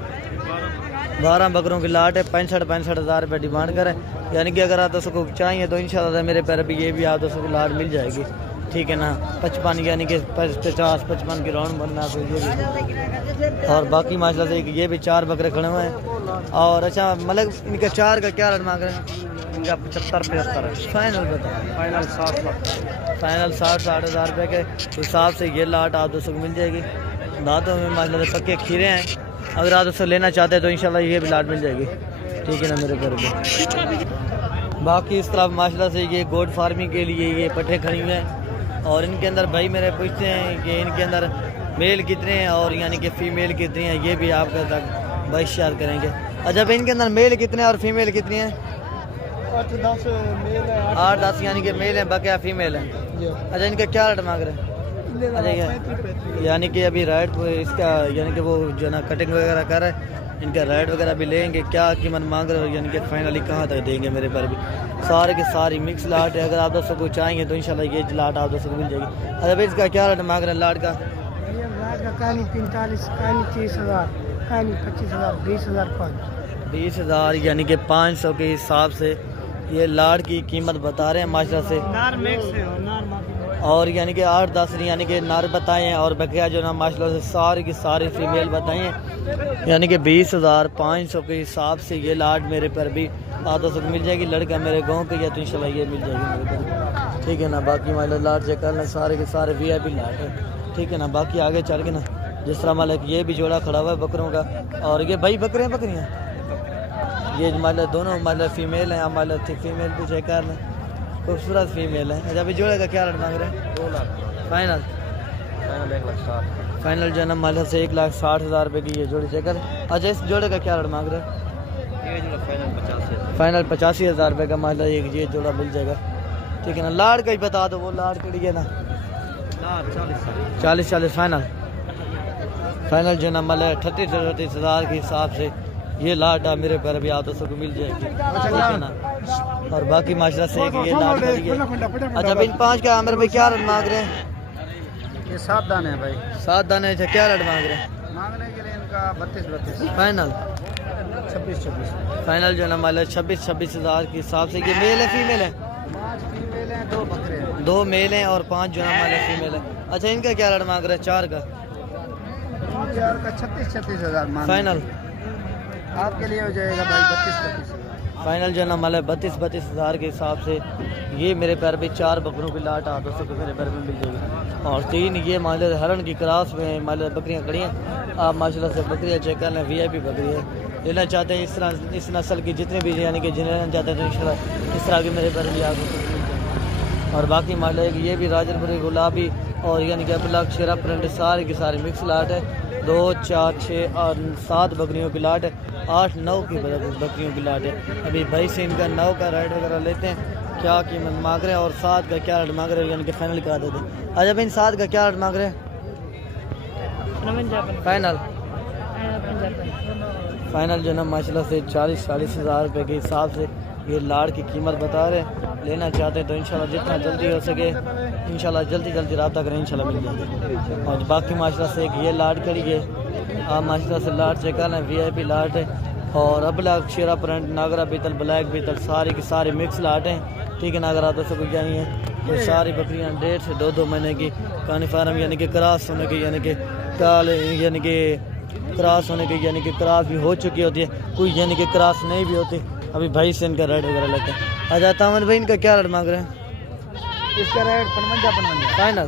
12 बकरों की लाट है। 65 हज़ार रुपये डिमांड करें। यानी कि अगर आप दोस्तों को चाहिए तो इंशाल्लाह मेरे पैर भी ये भी आप दोस्तों को लाट मिल जाएगी। ठीक है ना। 55 यानी कि 50-55 की राउंड बनना तो ये भी। और बाकी माशा से ये भी 4 बकरे खड़े हुए हैं। और अच्छा मतलब इनका 4 का क्या रेट मांग रहे हैं? इनका 75-75 फाइनल बताओ। फाइनल 60 लाख फाइनल 60-60 हज़ार रुपये के हिसाब से ये लाट आप दोस्तों को मिल जाएगी। दांतों में माशा से पक्के खीरे हैं। अगर आप दोस्तों लेना चाहते हैं तो इंशाल्लाह ये भी लाट मिल जाएगी। ठीक है ना मेरे घर में। बाकी इस तरफ माशा से ये गोट फार्मिंग के लिए ये पट्टे खड़ी हुए हैं। और इनके अंदर भाई मेरे पूछते हैं कि इनके अंदर मेल कितने हैं और यानी कि फ़ीमेल कितनी है ये भी आपके तक भाई शेयर करेंगे। अच्छा भाई इनके अंदर मेल कितने और फीमेल कितनी है? 8-10 मेल है 8-10 यानी कि मेल हैं बाकी फीमेल हैं। अच्छा इनका क्या रेट मांग रहे हैं? अच्छा, यानी कि अभी राइड इसका यानी कि वो जो ना कटिंग वगैरह कर रहे हैं, इनका राइड वगैरह भी लेंगे। क्या कीमत मांग रहे हो, यानी कि फाइनली कहाँ तक देंगे मेरे पर भी। सारे की सारी मिक्स लाट है। अगर आप दोस्तों को चाहेंगे तो इंशाल्लाह ये लाट आप दोस्तों को मिल जाएगी। अच्छा भाई, इसका क्या रेट मांग रहे हैं लाट का? कहानी 45, कहानी 30,000, कहानी 25,000, 20,000, 20,000 यानी कि 500 के हिसाब से ये लाट की कीमत बता रहे हैं माशाल्लाह से। नार मिक्स है और नार माफी और यानी कि 8-10 यानी कि नर बताए हैं और बकिया जो ना माशाल्लाह से सारी की सारी फीमेल बताए हैं। यानी कि 20,500 के हिसाब से ये लाट मेरे पर भी आप दोस्तों को मिल जाएगी। लड़का मेरे गांव के या तो इंशाल्लाह ये मिल जाएगी मेरे पर, ठीक है ना। बाकी माशाल्लाह लाट चेक करना, सारे के सारे VIP लाट है, ठीक है ना। बाकी आगे चल के ना जिस तरह मतलब ये भी जोड़ा खड़ा हुआ है बकरों का, और ये भाई बकरे हैं बकरियाँ, ये मतलब दोनों मतलब फीमेल हैं। मतलब फीमेल भी चेक कर लें, खूबसूरत फीमेल है। अच्छा, अभी जोड़े का क्या रेट मांग रहे हैं? 2 लाख फाइनल? फाइनल 1,60,000, फाइनल जो है ना मालिक से 1,60,000 रुपये की ये जोड़ी चेक कर। अच्छा, इस जोड़े का क्या रेट मांग रहे हैं? ये जो फाइनल 85,000, फाइनल 85,000 रुपये का मालिक एक ये जोड़ा मिल जाएगा, ठीक है ना। लाड़ का ही बता दो, वो लाड़ कड़ी है ना? 40 फाइनल। फाइनल जो है ना मालिक 38,000 के हिसाब से ये लाट मेरे पैर भी आप दोस्तों को मिल जाएगी, ठीक है ना। और बाकी माशरा से एक ये लाट खड़ी है। अच्छा, इन 5 का आमिर भाई क्या रेट मांग रहे हैं? ये 7 दाने हैं भाई, 7 दाने। अच्छा, क्या रेट मांग रहे हैं? मांगने के लिए इनका 32, फाइनल? 26, फाइनल जो है ना मालिक 26,000 के हिसाब से। ये मेल है फीमेल है? 5 फीमेल हैं, 2 बकरे हैं, 2 मेल हैं और 5 जो है ना मालिक फीमेल है। अच्छा, इनका क्या रेट मांग रहे हैं 4 का? 4 का 36,000 मांग। फाइनल आपके लिए हो जाएगा भाई 32,000। फाइनल जो है ना मालिक 32,000 के हिसाब से ये मेरे पैर पे 4 बकरों की लाट आप दोस्तों को मेरे पैर में मिल जाएगी। और 3 ये मालिक हरण की क्रॉस में मालिक बकरियाँ खड़ी हैं। आप माशाल्लाह से बकरियाँ चेक कर लें, VIP बकरी है। लेना चाहते हैं इस तरह इस नस्ल की जितने भी यानी कि जिन्हें लेना चाहते हैं तो इंशाल्लाह इस तरह के मेरे पैर भी आप दोस्तों को मिल जाएंगे। और बाकी मालिक ये भी राजनपुरी गुलाबी और यानी कि ब्लैक शेरा प्रिंट सारे की सारी मिक्स लाट है। 2, 4, 6 और 7 बकरियों की लाट है, 8, 9 की बकरियों की लाट है। अभी भाई से इनका 9 का राइड वगैरह लेते हैं, क्या कीमत मांग रहे हैं और 7 का क्या रेट मांग रहे हैं, यानी कि फाइनल करा देते हैं। अच्छा भाई, इन 7 का क्या रेट मांग रहे हैं? फाइनल? फाइनल जो है ना माशाल्लाह से 40,000 रुपये के हिसाब से ये लाड़ की कीमत बता रहे हैं। लेना चाहते हैं तो इंशाल्लाह जितना जल्दी हो सके इंशाल्लाह जल्दी रब्ता करें, इंशाल्लाह मिल जाएगी। और बाकी माशाल्लाह से एक ये लाट करी है, आप माशाल्लाह से लाट चेक कर लें, VIP लाट है। और अबलग शेरा प्रिंट नागरा बीतल ब्लैक बीतल सारी की सारी मिक्स लाट हैं, ठीक है ना। अगर आप दोस्तों को जानी है तो सारी बकरियाँ 1.5 से 2 महीने की कानी फार्म यानी कि क्रॉस होने की यानी कि काले यानी कि क्रॉस होने की यानी कि क्रॉस भी हो चुकी होती है, कोई यानी कि क्रॉस नहीं भी होती। अभी भाई से इनका रेट वगैरह लेते हैं। अच्छा तामन भाई, इनका क्या रेट मांग रहे हैं? इसका रेट 55 फाइनल?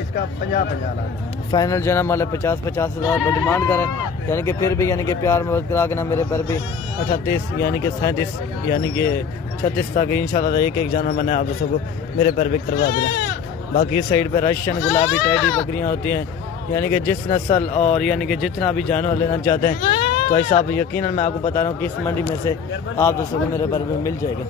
इसका 50 लाख फाइनल जो है ना मतलब 50,000 रुपये डिमांड करें, यानी कि फिर भी यानी कि प्यार मोहब्बत करा के ना मेरे पर भी 38 यानी कि 37 यानी कि 36 तक इंशाल्लाह एक जानवर मैंने आप दोस्तों को मेरे पर भी करवा दिया। बाकी इस साइड पे रशियन गुलाबी टैडी बकरियाँ होती हैं, यानी कि जिस नस्ल और यानी कि जितना भी जानवर लेना चाहते हैं तो ऐसा आप यकीनन मैं आपको बता रहा हूँ कि इस मंडी में से आप दोस्तों को मेरे पर भी मिल जाएगा।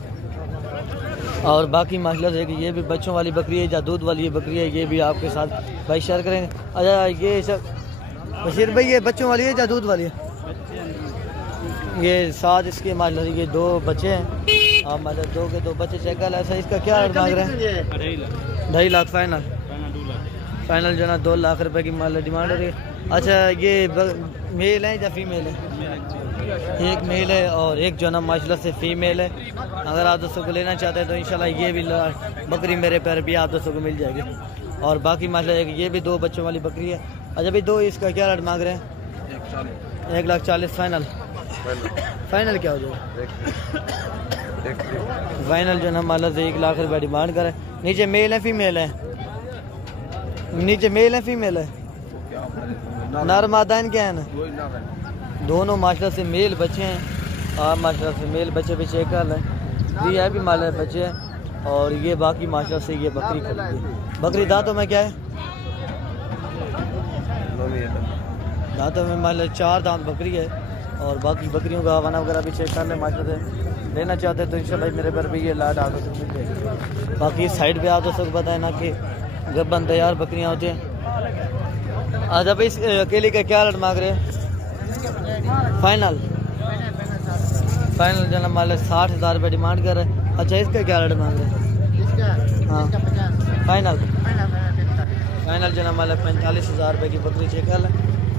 और बाकी माशाल्लाह से ये भी बच्चों वाली बकरी है या दूध वाली बकरी है, ये भी आपके साथ भाई शेयर करेंगे। अच्छा ये सब बशीर भाई, ये बच्चों वाली है या दूध वाली है? ये साथ इसके माशाल्लाह से ये 2 बच्चे हैं, आप मतलब 2 के 2 बच्चे चेक कर। ऐसा इसका क्या रेट मांग रहे हैं? 2.5 लाख फाइनल? फाइनल जो है ना 2 लाख रुपए की माल डिमांड हो रही है। अच्छा ये मेल है या फीमेल है? एक मेल है और एक जो है ना माशाल्लाह से फीमेल है। अगर आप दोस्तों को लेना चाहते हैं तो इंशाल्लाह ये भी बकरी मेरे पैर भी आप दोस्तों को मिल जाएगी। और बाकी माशाल्लाह ये भी 2 बच्चों वाली बकरी है। अच्छा भाई 2 इसका क्या रेट मांग रहे हैं? 1,40,000 फाइनल? फाइनल क्या हो जाएगा? फाइनल जो है ना माशाल्लाह से 1 लाख रुपये डिमांड करें। नीचे मेल है फीमेल है? नीचे मेल है फीमेल है? नर मादाइन क्या है ना? दोनों माशाल्लाह से मेल बच्चे हैं। आप माशाल्लाह से मेल बच्चे भी चेक कर लें, ये है भी माशाल्लाह बच्चे हैं। और ये बाकी माशाल्लाह से ये बकरी खड़ी है। बकरी दांतों में क्या है? दांतों में माशाल्लाह 4 दांत बकरी है। और बाकी बकरियों का हवाना वगैरह भी चेक कर लें, माशाल्लाह से लेना चाहते हैं तो इंशाल्लाह मेरे पर भी ये लाट आप दोस्तों को मिल जाएगी। बाकी इस साइड पे आप दोस्तों को बताएं ना कि गब्बन तैयार बकरियां होती हैं। आज अब इस अकेले का क्या रेट मांग रहे हैं? फाइनल फाइनल जना माल 60,000 रुपये डिमांड कर रहे हैं। अच्छा इसका क्या रेट मांग रहे हैं? हाँ फाइनल फाइनल जना माल 45,000 रुपये की बकरी चेकल है।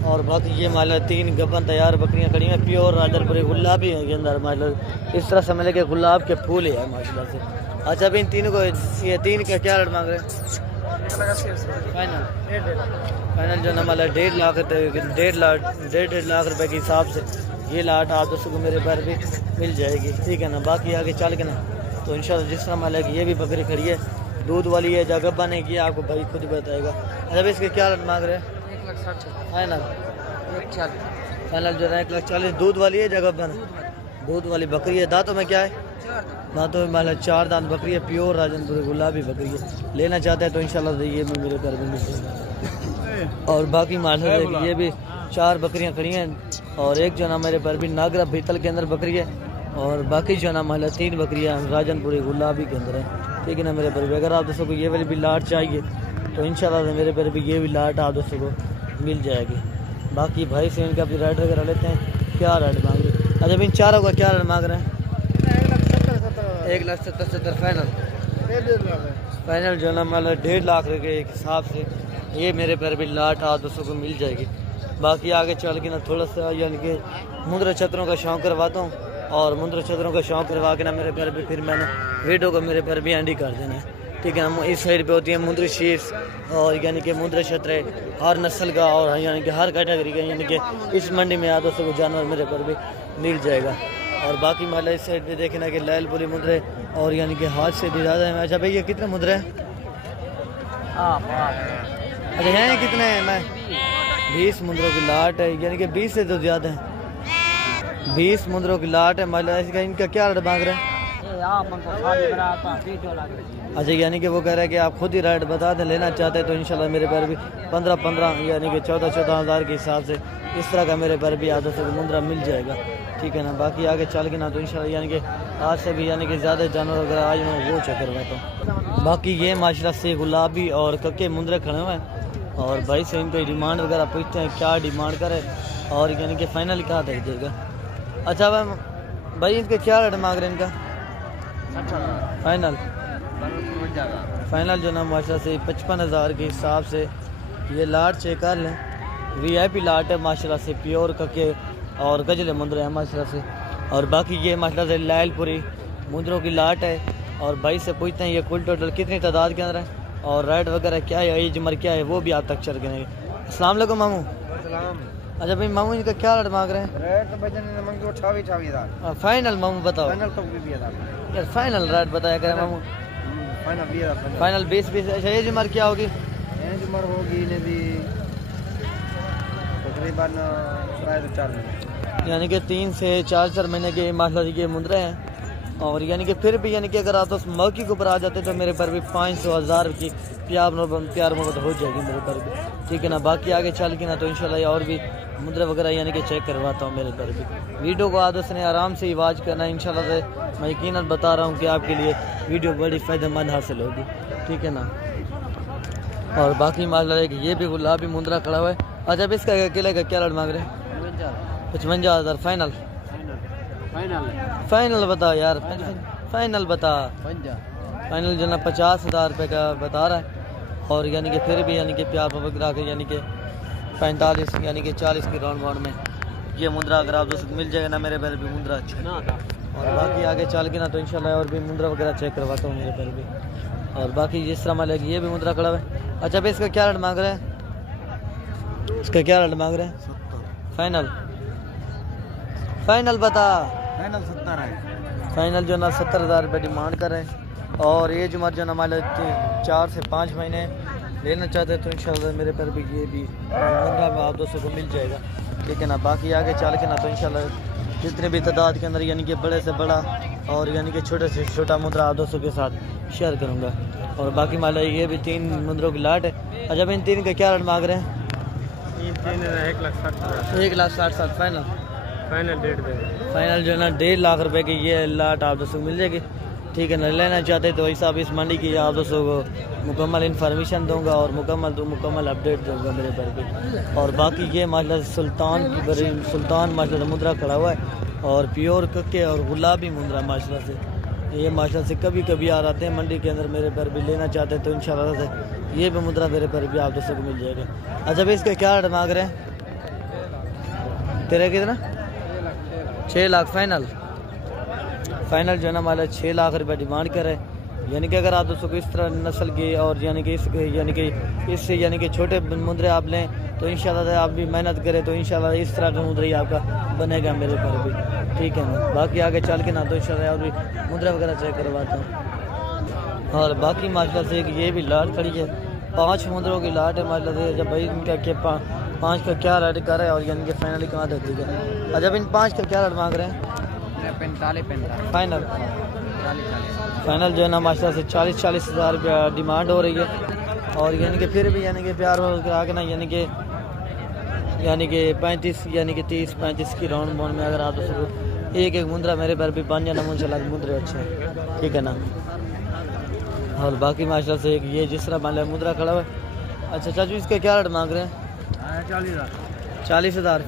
और बाकी ये माल 3 गब्बन तैयार बकरियां खड़ी हैं, प्योर राजनपुरी गुलाबी है के अंदर माल इस तरह समझ ले के गुलाब के फूल है माशाल्लाह से। अच्छा अब इन तीनों को ये 3 का क्या रेट मांग रहे हैं? फाइनल फाइनल जो ना माल 1.5 लाख 1.5 लाख रुपए के हिसाब से ये लाट आप दोस्तों को मेरे पर भी मिल जाएगी, ठीक है ना। बाकी आगे चल के ना तो इंशाल्लाह जिस तरह माल है कि ये भी बकरी खड़ी है, दूध वाली है, जगब्बा नहीं किया आपको भाई खुद बताएगा। अच्छा इसके क्या रेट मांग रहे हैं? 1,60,000 फाइनल फाइनल जो है 1,40,000 दूध वाली है, जगब्बा दूध वाली बकरी है। दांतों में क्या है? दांतों में माल 4 दांत बकरी है, प्योर राजनपुरी गुलाबी बकरी है। लेना चाहते हैं तो इंशाल्लाह ये भी मेरे घर में मिल जाएगा। और बाकी माल है कि ये भी 4 बकरियां खड़ी हैं और एक जो ना मेरे पर भी नागरा बीतल के अंदर बकरी है और बाकी जो ना माल 3 बकरियां राजनपुरी गुलाबी के अंदर है, ठीक है ना मेरे पर भी। अगर आप दोस्तों को ये वाली भी लाट चाहिए तो इंशाल्लाह मेरे पर भी ये भी लाट आप दोस्तों को मिल जाएगी। बाकी भाई से इनका भी रेट वगैरह लेते हैं, क्या रेट मांग रहे हैं? अच्छा इन चारों का क्या रेट मांग रहे हैं? 1,70,000 फाइनल फाइनल जो ना माल 1.5 लाख के हिसाब से ये मेरे पर भी लाट आप दोस्तों को मिल जाएगी। बाकी आगे चल के ना थोड़ा सा यानी कि मुंद्रा छतरों का शौक़ करवाता हूँ और मुंद्रा छतरों का शौक़ करवा के ना मेरे पर भी फिर मैंने वीडियो को मेरे पर भी एंडी कर देना है, ठीक है ना। इस साइड पे होती है मुंद्री शीर्स और यानी कि मुंद्रा छतरे हर नस्ल का और यानी कि हर कैटेगरी का यानी कि इस मंडी में आप दोस्तों को जानवर मेरे पर भी मिल जाएगा। और बाकी माला इस साइड पे देखना कि लैलपुरी मुद्रे और यानी कि हाथ से भी ज़्यादा है। अच्छा भाई ये कितने मुद्रे हैं? अच्छा हैं कितने हैं? मैं 20 मुद्रों की लाट है, यानी कि 20 से तो ज़्यादा है। 20 मुद्रों की लाट है माला। इसका इनका क्या रेट मांग रहे हैं? अच्छा यानी कि वो कह रहा है कि आप खुद ही रेट बता दें, लेना चाहते हैं तो इंशाल्लाह मेरे पर भी 15-15 यानी कि 14-14 हज़ार के हिसाब से इस तरह का मेरे पर भी आदत से मुंद्रा मिल जाएगा, ठीक है ना। बाकी आगे चल के ना तो इंशाल्लाह यानी कि आज से भी यानी कि ज़्यादा जानवर वगैरह आज मैं वो चेक करवाता हूँ। बाकी ये माशाल्लाह से गुलाबी और कक्के मुंद्रे खड़े हुए हैं और भाई से इनको डिमांड वगैरह पूछते हैं क्या डिमांड करे और यानी कि फाइनल कहाँ तक देगा। अच्छा भाई इनके क्या रेट मांग रहे हैं इनका? फाइनल जो ना माशाल्लाह से 55,000 के हिसाब से ये लाट चेक कर लें। VIP लाट है माशाल्लाह से, प्योर कके और गजले मुंद्रे हैं माशाल्लाह से। और बाकी ये माशाल्लाह से लैलपुरी मुंद्रों की लाट है और भाई से पूछते हैं ये कुल टोटल कितनी तादाद के अंदर है और रेट वगैरह क्या है, एज उम्र क्या है, वो भी आप तक चल करेंगे। अस्सलाम वालेकुम मामू। अच्छा भाई मामू इनका क्या रेट मांग रहे हैं? फाइनल मामू बताओ यार, फाइनल रेट बताया करें मामू। फाइनल 20। अच्छा एज उम्र क्या होगी? एज उम्र होगी तकरीबन 4 महीने, यानी कि 3 से 4 महीने के माशाल्लाह के मुंद्रे हैं। और यानी कि फिर भी यानी कि अगर आप उस मौके के ऊपर आ जाते तो मेरे पर भी 500,000 की प्यार मोहब्बत हो जाएगी मेरे पर भी, ठीक है ना। बाकी आगे चल के ना तो इंशाल्लाह और भी मुद्रा वगैरह यानी कि चेक करवाता हूँ मेरे पर भी। वीडियो को आदत से आराम से आवाज़ करना इंशाल्लाह से मैं यकीनन बता रहा हूँ कि आपके लिए वीडियो बड़ी फ़ायदेमंद हासिल होगी, ठीक है ना। और बाकी मामला है कि ये भी गुलाबी मुंद्रा खड़ा हुआ है। अच्छा अब इसका अकेले का क्या रेट मांग रहे हैं? 55,000 फाइनल फाइनल बता यार, फाइनल बता। फाइनल जो ना 50,000 रुपये का बता रहा है और यानी कि फिर भी यानी कि प्यार वगैरह के यानी कि 45 यानी कि 40 की राउंड में ये मुद्रा अगर आप दोस्तों मिल जाएगा ना मेरे पैर भी मुद्रा अच्छा है। और बाकी आगे चल के ना तो इंशाल्लाह और भी मुद्रा वगैरह चेक करवाता हूँ मेरे पैर भी। और बाकी जिस तरह मान ये भी मुद्रा खड़ा है। अच्छा भाई इसका क्या रेट मांग रहे हैं? इसका क्या रेट मांग रहे हैं? फाइनल फाइनल बता। फाइनल 70 है। फाइनल जो ना 70,000 रुपये डिमांड कर रहे हैं और एज उम्र जो ना मान 4 से 5 महीने लेना चाहते हैं तो इंशाल्लाह मेरे पर भी ये भी मुद्रा में आप दोस्तों को मिल जाएगा, ठीक है ना। बाकी आगे चल के ना तो इंशाल्लाह जितने भी तादाद के अंदर यानी कि बड़े से बड़ा और यानी कि छोटे से छोटा मुद्रा आप दोस्तों के साथ शेयर करूँगा। और बाकी मान ये भी 3 मुद्रों की लाट है। अच्छा इन 3 का क्या रेट मांग रहे हैं? 1,60,000 फाइनल। फाइनल जो है ना 1.5 लाख रुपए की ये लाट आप दोस्तों को मिल जाएगी। ठीक है ना, लेना चाहते तो हिसाब इस मंडी की आप दोस्तों को मुकम्मल इन्फॉर्मेशन दूंगा और मुकम्मल अपडेट दूंगा मेरे पर भी। और बाकी ये माशाल्लाह सुल्तान की बड़ी सुल्तान माशाल्लाह मुद्रा खड़ा हुआ है और प्योर कक्के और गुलाबी मुद्रा माशाल्लाह से। ये माशाल्लाह से कभी कभी आ आते हैं मंडी के अंदर, मेरे पर भी लेना चाहते हैं तो इंशाल्लाह से ये भी मुद्रा मेरे पर भी आप दोस्तों को मिल जाएगा। अच्छा भाई इसका क्या रेट मांग रहे हैं? तेरे कितना? 6 लाख फाइनल जो है ना माला 6 लाख रुपये डिमांड करे। यानी कि अगर आप दोस्तों को इस तरह नस्ल के और यानी कि इससे यानी कि छोटे मुद्रे आप लें तो इंशाल्लाह आप भी मेहनत करें तो इंशाल्लाह इस तरह का मुद्रा ही आपका बनेगा मेरे पर भी, ठीक है ना। बाकी आगे चल के ना तो इंशाल्लाह और भी मुद्रा वगैरह चेक करवाता हूँ। और बाकी माशाल्लाह से ये भी लाट खड़ी है, 5 मुद्रों की लाट है माशाल्लाह से। जब भाई इनका के 5 का क्या रेट कर रहा है और यानी कि फाइनली कहाँ तक ठीक है। और जब इन 5 का क्या रेट मांग रहे हैं? 45 फाइनल जो है ना माशाल्लाह से 40 हज़ार रुपया डिमांड हो रही है। और यानी कि फिर भी यानी कि प्यार करा के ना यानी कि 35 यानी कि 30-35 की राउंड बाउंड में अगर आप दोस्तों को एक मुद्रा मेरे पर भी बन जाना मुझे मुद्रे अच्छे हैं, ठीक है ना। और बाकी माशाल्लाह से ये जिस तरह मान लिया मुद्रा खड़ा हुआ है। अच्छा चाचू इसका क्या रेट मांग रहे हैं? 40 हज़ार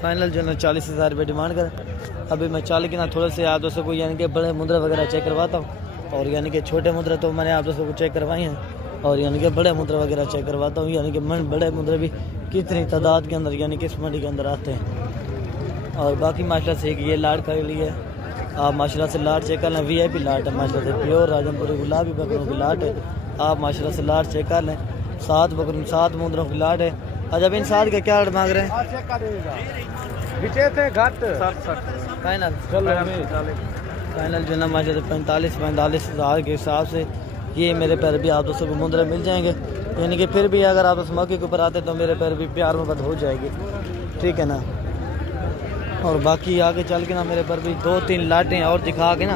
फाइनल जो है ना 40 हज़ार रुपये डिमांड कर। अभी मैं चाल के ना थोड़े से आप दोस्तों को यानी कि बड़े मुद्रा वगैरह चेक करवाता हूँ और यानी कि छोटे मुद्रा तो मैंने आप दोस्तों को चेक करवाई हैं और यानी कि बड़े मुद्रा वगैरह चेक करवाता हूँ। यानी कि बड़े मुद्रा भी कितनी तादाद के अंदर यानी कि इस मंडी के अंदर आते हैं। और बाकी माशाल्लाह से ये लाट कर ली है आप माशाल्लाह से लाट चेक कर लें। VIP लाट है माशाल्लाह से, प्योर राजनपुरी गुलाबी बकरों की लाट है। आप माशाल्लाह से लाट चेक कर लें। 7 मुद्रों की लाट है। और जब इन 7 का क्या रेट मांग रहे हैं? फाइनल जो है ना माशाल्लाह 45 हज़ार के हिसाब से ये मेरे पैर भी आप दोस्तों को मुद्रा मिल जाएंगे। यानी कि फिर भी अगर आप उस मौके के ऊपर आते तो मेरे पैर भी प्यार मोहब्बत हो जाएगी, ठीक है ना। और बाकी आगे चल के ना मेरे पर भी 2-3 लाटें और दिखा के ना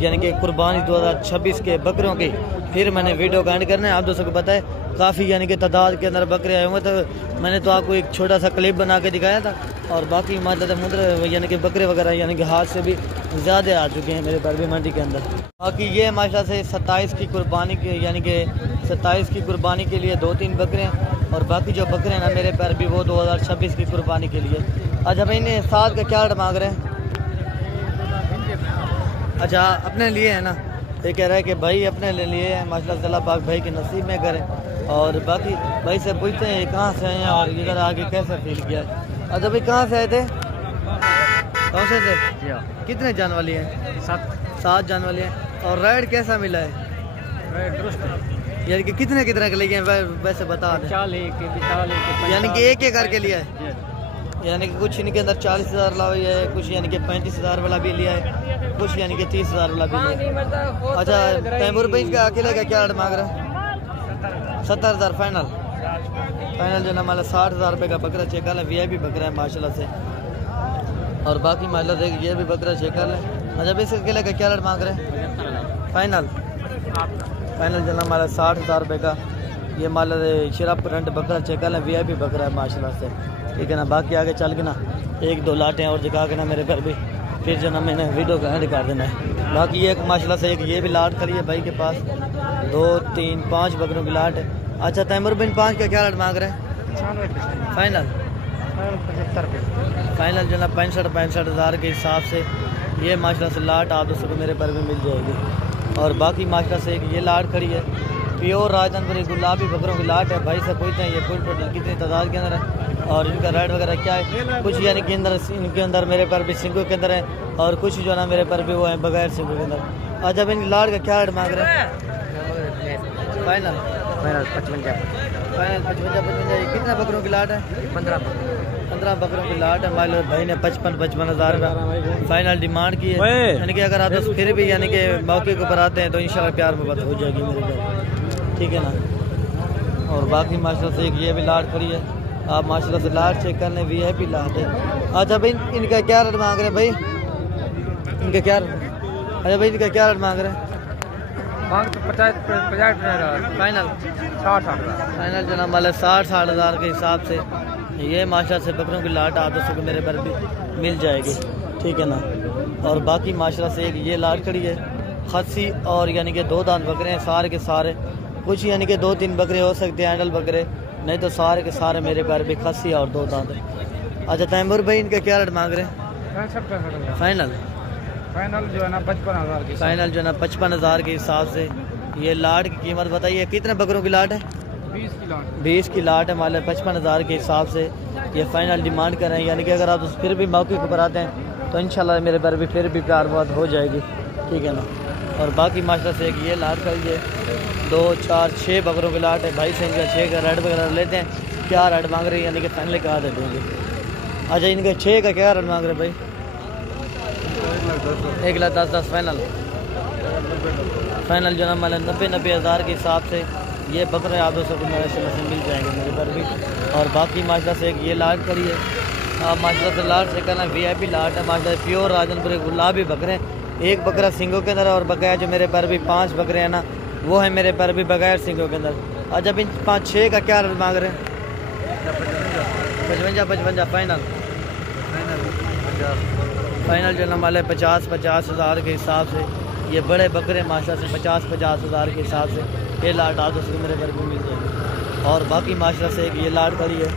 यानी कि कुर्बानी 2026 के बकरों की फिर मैंने वीडियो का एंड करना है। आप दोस्तों को पता है काफ़ी यानी कि तादाद के अंदर बकरे आए हुए, तो मैंने तो आपको एक छोटा सा क्लिप बना के दिखाया था। और बाकी माशाल्लाह मुद्रा यानी कि बकरे वगैरह यानी कि हाथ से भी ज़्यादा आ चुके हैं मेरे पर भी मंडी के अंदर। बाकी ये माशाल्लाह से 27 की कुर्बानी के यानी कि 27 की कुर्बानी के लिए 2-3 बकरे हैं और बाकी जो बकरे हैं ना मेरे पर भी वो 2026 की कुर्बानी के लिए। अच्छा भाई इन्हें 7 का क्या रेट मांग रहे हैं? अच्छा अपने लिए है ना, ये कह रहा है कि भाई अपने लिए है माशाल्लाह से, अल्लाह पाक भाई के नसीब में करें। और बाकी भाई से पूछते हैं ये कहाँ से आए हैं और इधर आके कैसा फील किया है। अच्छा भाई कहाँ से आए थे? कौन से थे? कितने जान वाली हैं? 7 जान वाली हैं। और राइड कैसा मिला है? यानी कि कितने के लिए वैसे बता दें। यानी कि एक करके लिया है, यानी कि कुछ इनके अंदर 40 हज़ार ला हुई है, कुछ यानी कि 35 हज़ार वाला भी लिया है, कुछ यानी कि 30 हज़ार वाला भी लिया है। अच्छा तैमूर भाई इसका अकेले का क्या रेट मांग रहा है? 70 हज़ार फाइनल जो ना माला 60 हज़ार रुपये का बकरा चेक कर लें। VIP बकरा है माशाल्लाह से। और बाकी माशाल्लाह से ये भी बकरा चेक कर लें। अच्छा इसके अकेले का क्या रेट मांग रहे हैं? फाइनल जो ना माला 60 हज़ार रुपये का ये माला शराब प्रिंट बकरा चेक कर लें। VIP बकरा है माशाल्लाह से, ठीक है ना। बाकी आगे चल के ना 1-2 लाटें और दिखा के ना मेरे घर भी फिर जो ना मैंने वीडियो का एंड कर देना है। बाकी एक माशाल्लाह से एक ये भी लाट खड़ी है भाई के पास, 2-3-5 बकरों की लाट है। अच्छा तैमूर बिन 5 का क्या रेट मांग रहे हैं? फाइनल जो ना 65 हज़ार के हिसाब से ये माशाल्लाह से लाट आप दोस्तों को मेरे पर भी मिल जाएगी। और बाकी माशाल्लाह से एक ये लाट खड़ी है, प्योर राजनपुरी गुलाबी बकरों की लाट है। भाई से पूछते हैं ये कुल टोटल कितनी तादाद के अंदर है और इनका रेट वगैरह क्या है। कुछ यानी कि इनके अंदर मेरे पर भी सिंगों के अंदर है और कुछ जो ना मेरे पर भी वो है बगैर सिंगों के अंदर। और जब इन लाट का क्या रेट मांग रहे हैं? फाइनल 55 कितना बकरों की लाट है? 15 बकरों की लाट है। मालिक भाई ने 55 हज़ार का फाइनल डिमांड की है। यानी कि अगर आप फिर भी यानी कि मौके के ऊपर आते हैं तो इंशाल्लाह प्यार मोहब्बत हो जाएगी मेरे घर, ठीक है ना। और बाकी माशाल्लाह से एक ये भी लाट खड़ी है, आप माशाल्लाह से लाट चेक करने VIP लाट है। अच्छा भाई इनका क्या रेट मांग रहे हैं भाई? इनका क्या? अच्छा भाई इनका क्या रेट मांग रहे हैं? 50 फाइनल जो ना माला 60 हज़ार के हिसाब से ये माशाल्लाह से बकरों की लाट आप दोस्तों को मेरे पर भी मिल जाएगी, ठीक है ना। और बाकी माशाल्लाह से एक ये लाट खड़ी है खस्सी और यानी कि 2 दांत बकरे हैं सारे के सारे। कुछ यानी कि 2-3 बकरे हो सकते हैं हैंडल बकरे, नहीं तो सारे के सारे मेरे पैर भी खस्सी और 2 दांत है। अच्छा तैमूर भाई इनका क्या रेट मांग रहे हैं? फाइनल जो है ना 55,000 की। फाइनल जो है ना 55,000 के हिसाब से। ये लाट की कीमत बताइए कितने बकरों की लाट है? 20 की लाट है माले 55,000 के हिसाब से ये फाइनल डिमांड कर रहे हैं। यानी कि अगर आप फिर भी मौके के ऊपर आते हैं तो इंशाल्लाह मेरे पैर भी फिर भी प्यार बहुत हो जाएगी, ठीक है ना। और बाकी माशाल्लाह से एक ये लाट का ये 2, 4, 6 बकरों की लाट है भाई से। इनका 6 का रेट वगैरह लेते हैं, क्या रेट मांग रहे हैं यानी कि फाइनल कहा दे देंगे। अच्छा इनके 6 का क्या रेट मांग रहे भाई? 1,10,10 फाइनल जो ना मतलब 90,000 के हिसाब से ये बकरे आप दोस्तों को मेरे से मिल जाएंगे मेरे पर भी। और बाकी माशाल्लाह से एक ये लाट करी है आप माशाल्लाह से लाट से कहना VIP लाट है माशाल्लाह प्योर राजनपुर गुलाबी बकरे। एक बकरा सिंगों के अंदर और बकाया जो मेरे पर भी 5 बकरे हैं ना वो है मेरे पर भी बगैर सिंगों के अंदर। और जब इन 5-6 का क्या रेट मांग रहे हैं? 55 फाइनल जो ना माले 50,000 के हिसाब से ये बड़े बकरे माशाल्लाह से 50,000 के हिसाब से ये लाट आप उसको मेरे घर को मिल जाएगी। और बाकी माशाल्लाह से एक ये लाट करी है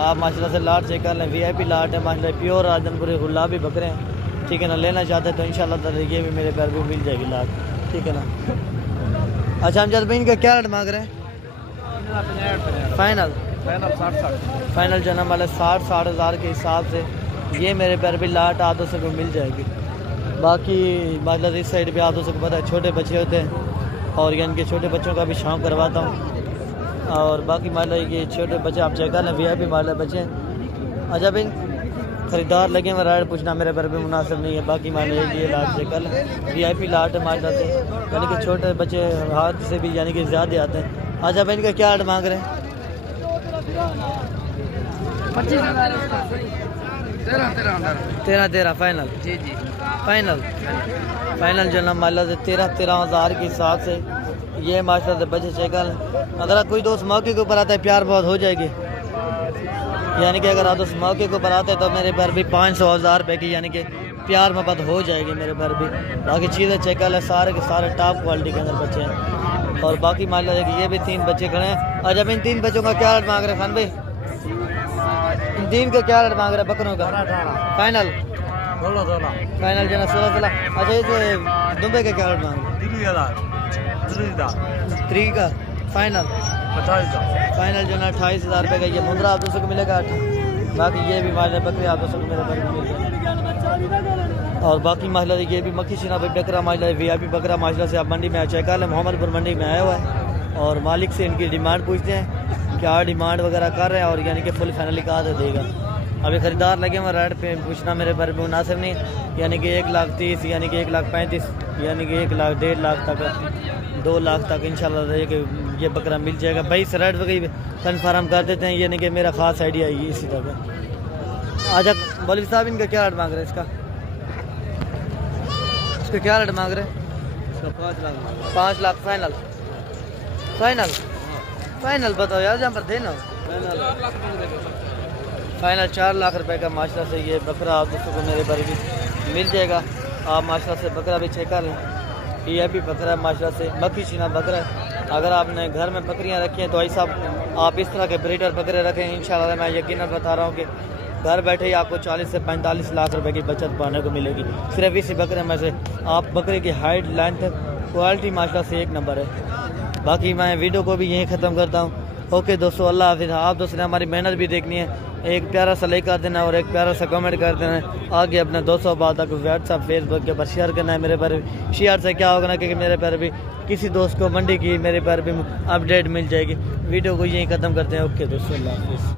आप माशाल्लाह से लाट चेक कर लें VIP लाट है माशाल्लाह प्योर राजनपुर गुलाबी बकरे हैं, ठीक है ना। लेना चाहते हैं तो इंशाल्लाह ये भी मेरे पैर भी मिल जाएगी लाट, ठीक है ना। अच्छा हम जब इनका क्या रेट मांग रहे हैं? फाइनल जो ना मतलब 60,000 के हिसाब से ये मेरे पैर भी लाट आधों से को मिल जाएगी। बाकी मतलब इस साइड पे आधों से को पता है छोटे बच्चे होते हैं और ये इनके छोटे बच्चों का भी शौक करवाता हूँ। और बाकी मतलब ये छोटे बच्चे आप चेक कर लें VIP मतलब बच्चे। अच्छा इन खरीदार लगे हुए रेट पूछना मेरे पर भी मुनासिब नहीं है। बाकी मान लीजिए ये लाट से कल VIP लाट है माशा से यानी कि छोटे बच्चे हाथ से भी यानी कि ज़्यादा आते हैं। अच्छा भाई इनका क्या रेट मांग रहे हैं? 13 फाइनल जी फाइनल जो ना माला से 13,000 के हिसाब से ये माशा से बच्चे चेकल। अगर कोई दोस्त मौके के ऊपर आता है प्यार बहुत हो जाएगी। यानी कि अगर आप उस मौके को पर आते तो मेरे पर भी 500,000 रुपये की यानी कि प्यार मोहब्बत हो जाएगी मेरे पर भी। बाकी चीज़ें चेकल है सारे के सारे टॉप क्वालिटी के अंदर बच्चे हैं। और बाकी मान लो कि ये भी 3 बच्चे खड़े हैं। और जब इन 3 बच्चों का क्या रेट मांग रहे हैं खान भाई? इन 3 का क्या रेट मांग रहे हैं बकरों का? फाइनल फाइनल जो ना 16। अच्छा ये दुबई का क्या रेट मांग रहे हैं? 3 का फाइनल जो ना 28,000 रुपये का ये मुंद्रा आप दोस्तों को मिलेगा। बाकी ये भी माले बकरे आप दोस्तों को मेरे पर मिल जाए। और बाकी माशा ये भी मक्खी शिना बकरा माशा VIP बकरा माशा से आप मंडी में चेक कर लें। मोहम्मदपुर मंडी में आया हुआ है और मालिक से इनकी डिमांड पूछते हैं क्या डिमांड वगैरह कर रहे हैं और यानी कि फुल फाइनली कहा तो देगा। अभी ख़रीदार लगे हुए रेट पे पूछना मेरे पर भी मुनासिब नहीं। यानी कि 1,30,000 यानी कि 1,35,000 यानी कि 1 लाख 1.5 लाख तक 2 लाख तक इंशाल्लाह ये बकरा मिल जाएगा। भाई रेट वगैरह कन्फर्म कर देते हैं यानी कि मेरा ख़ास आइडिया है इसी तरह। अच्छा मौलवी साहब इनका क्या रेट मांग रहे हैं? इसका क्या रेट मांग रहे हैं? 5 लाख फाइनल बताओ यार जहाँ पर देना फाइनल 4 लाख रुपए का माशा से ये बकरा आप दोस्तों को मेरे पर भी मिल जाएगा। आप माशा से बकरा भी चेक कर लें। VIP बकरा माशा से मक्खी शीना बकरा है। अगर आपने घर में बकरियां रखी हैं तो ऐसा आप इस तरह के ब्रीडर बकरे रखें इंशाल्लाह मैं यकीनन बता रहा हूँ कि घर बैठे ही आपको 40 से 45 लाख रुपए की बचत पाने को मिलेगी सिर्फ इसी बकरे में से। आप बकरे की हाइट लेंथ क्वालिटी माशा से 1 नंबर है। बाकी मैं वीडियो को भी यहीं ख़त्म करता हूँ। ओके दोस्तों अल्लाह हाफिज़। आप दोस्तों ने हमारी मेहनत भी देखनी है। एक प्यारा सा लाइक कर देना और एक प्यारा सा कमेंट कर देना। आगे अपने दोस्तों बात तक व्हाट्सअप फेसबुक के ऊपर शेयर करना है। मेरे पर शेयर से क्या होगा ना कि मेरे पर भी किसी दोस्त को मंडी की मेरे पर भी अपडेट मिल जाएगी। वीडियो को यहीं ख़त्म करते हैं। ओके दोस्तों अल्लाह हाफिज़।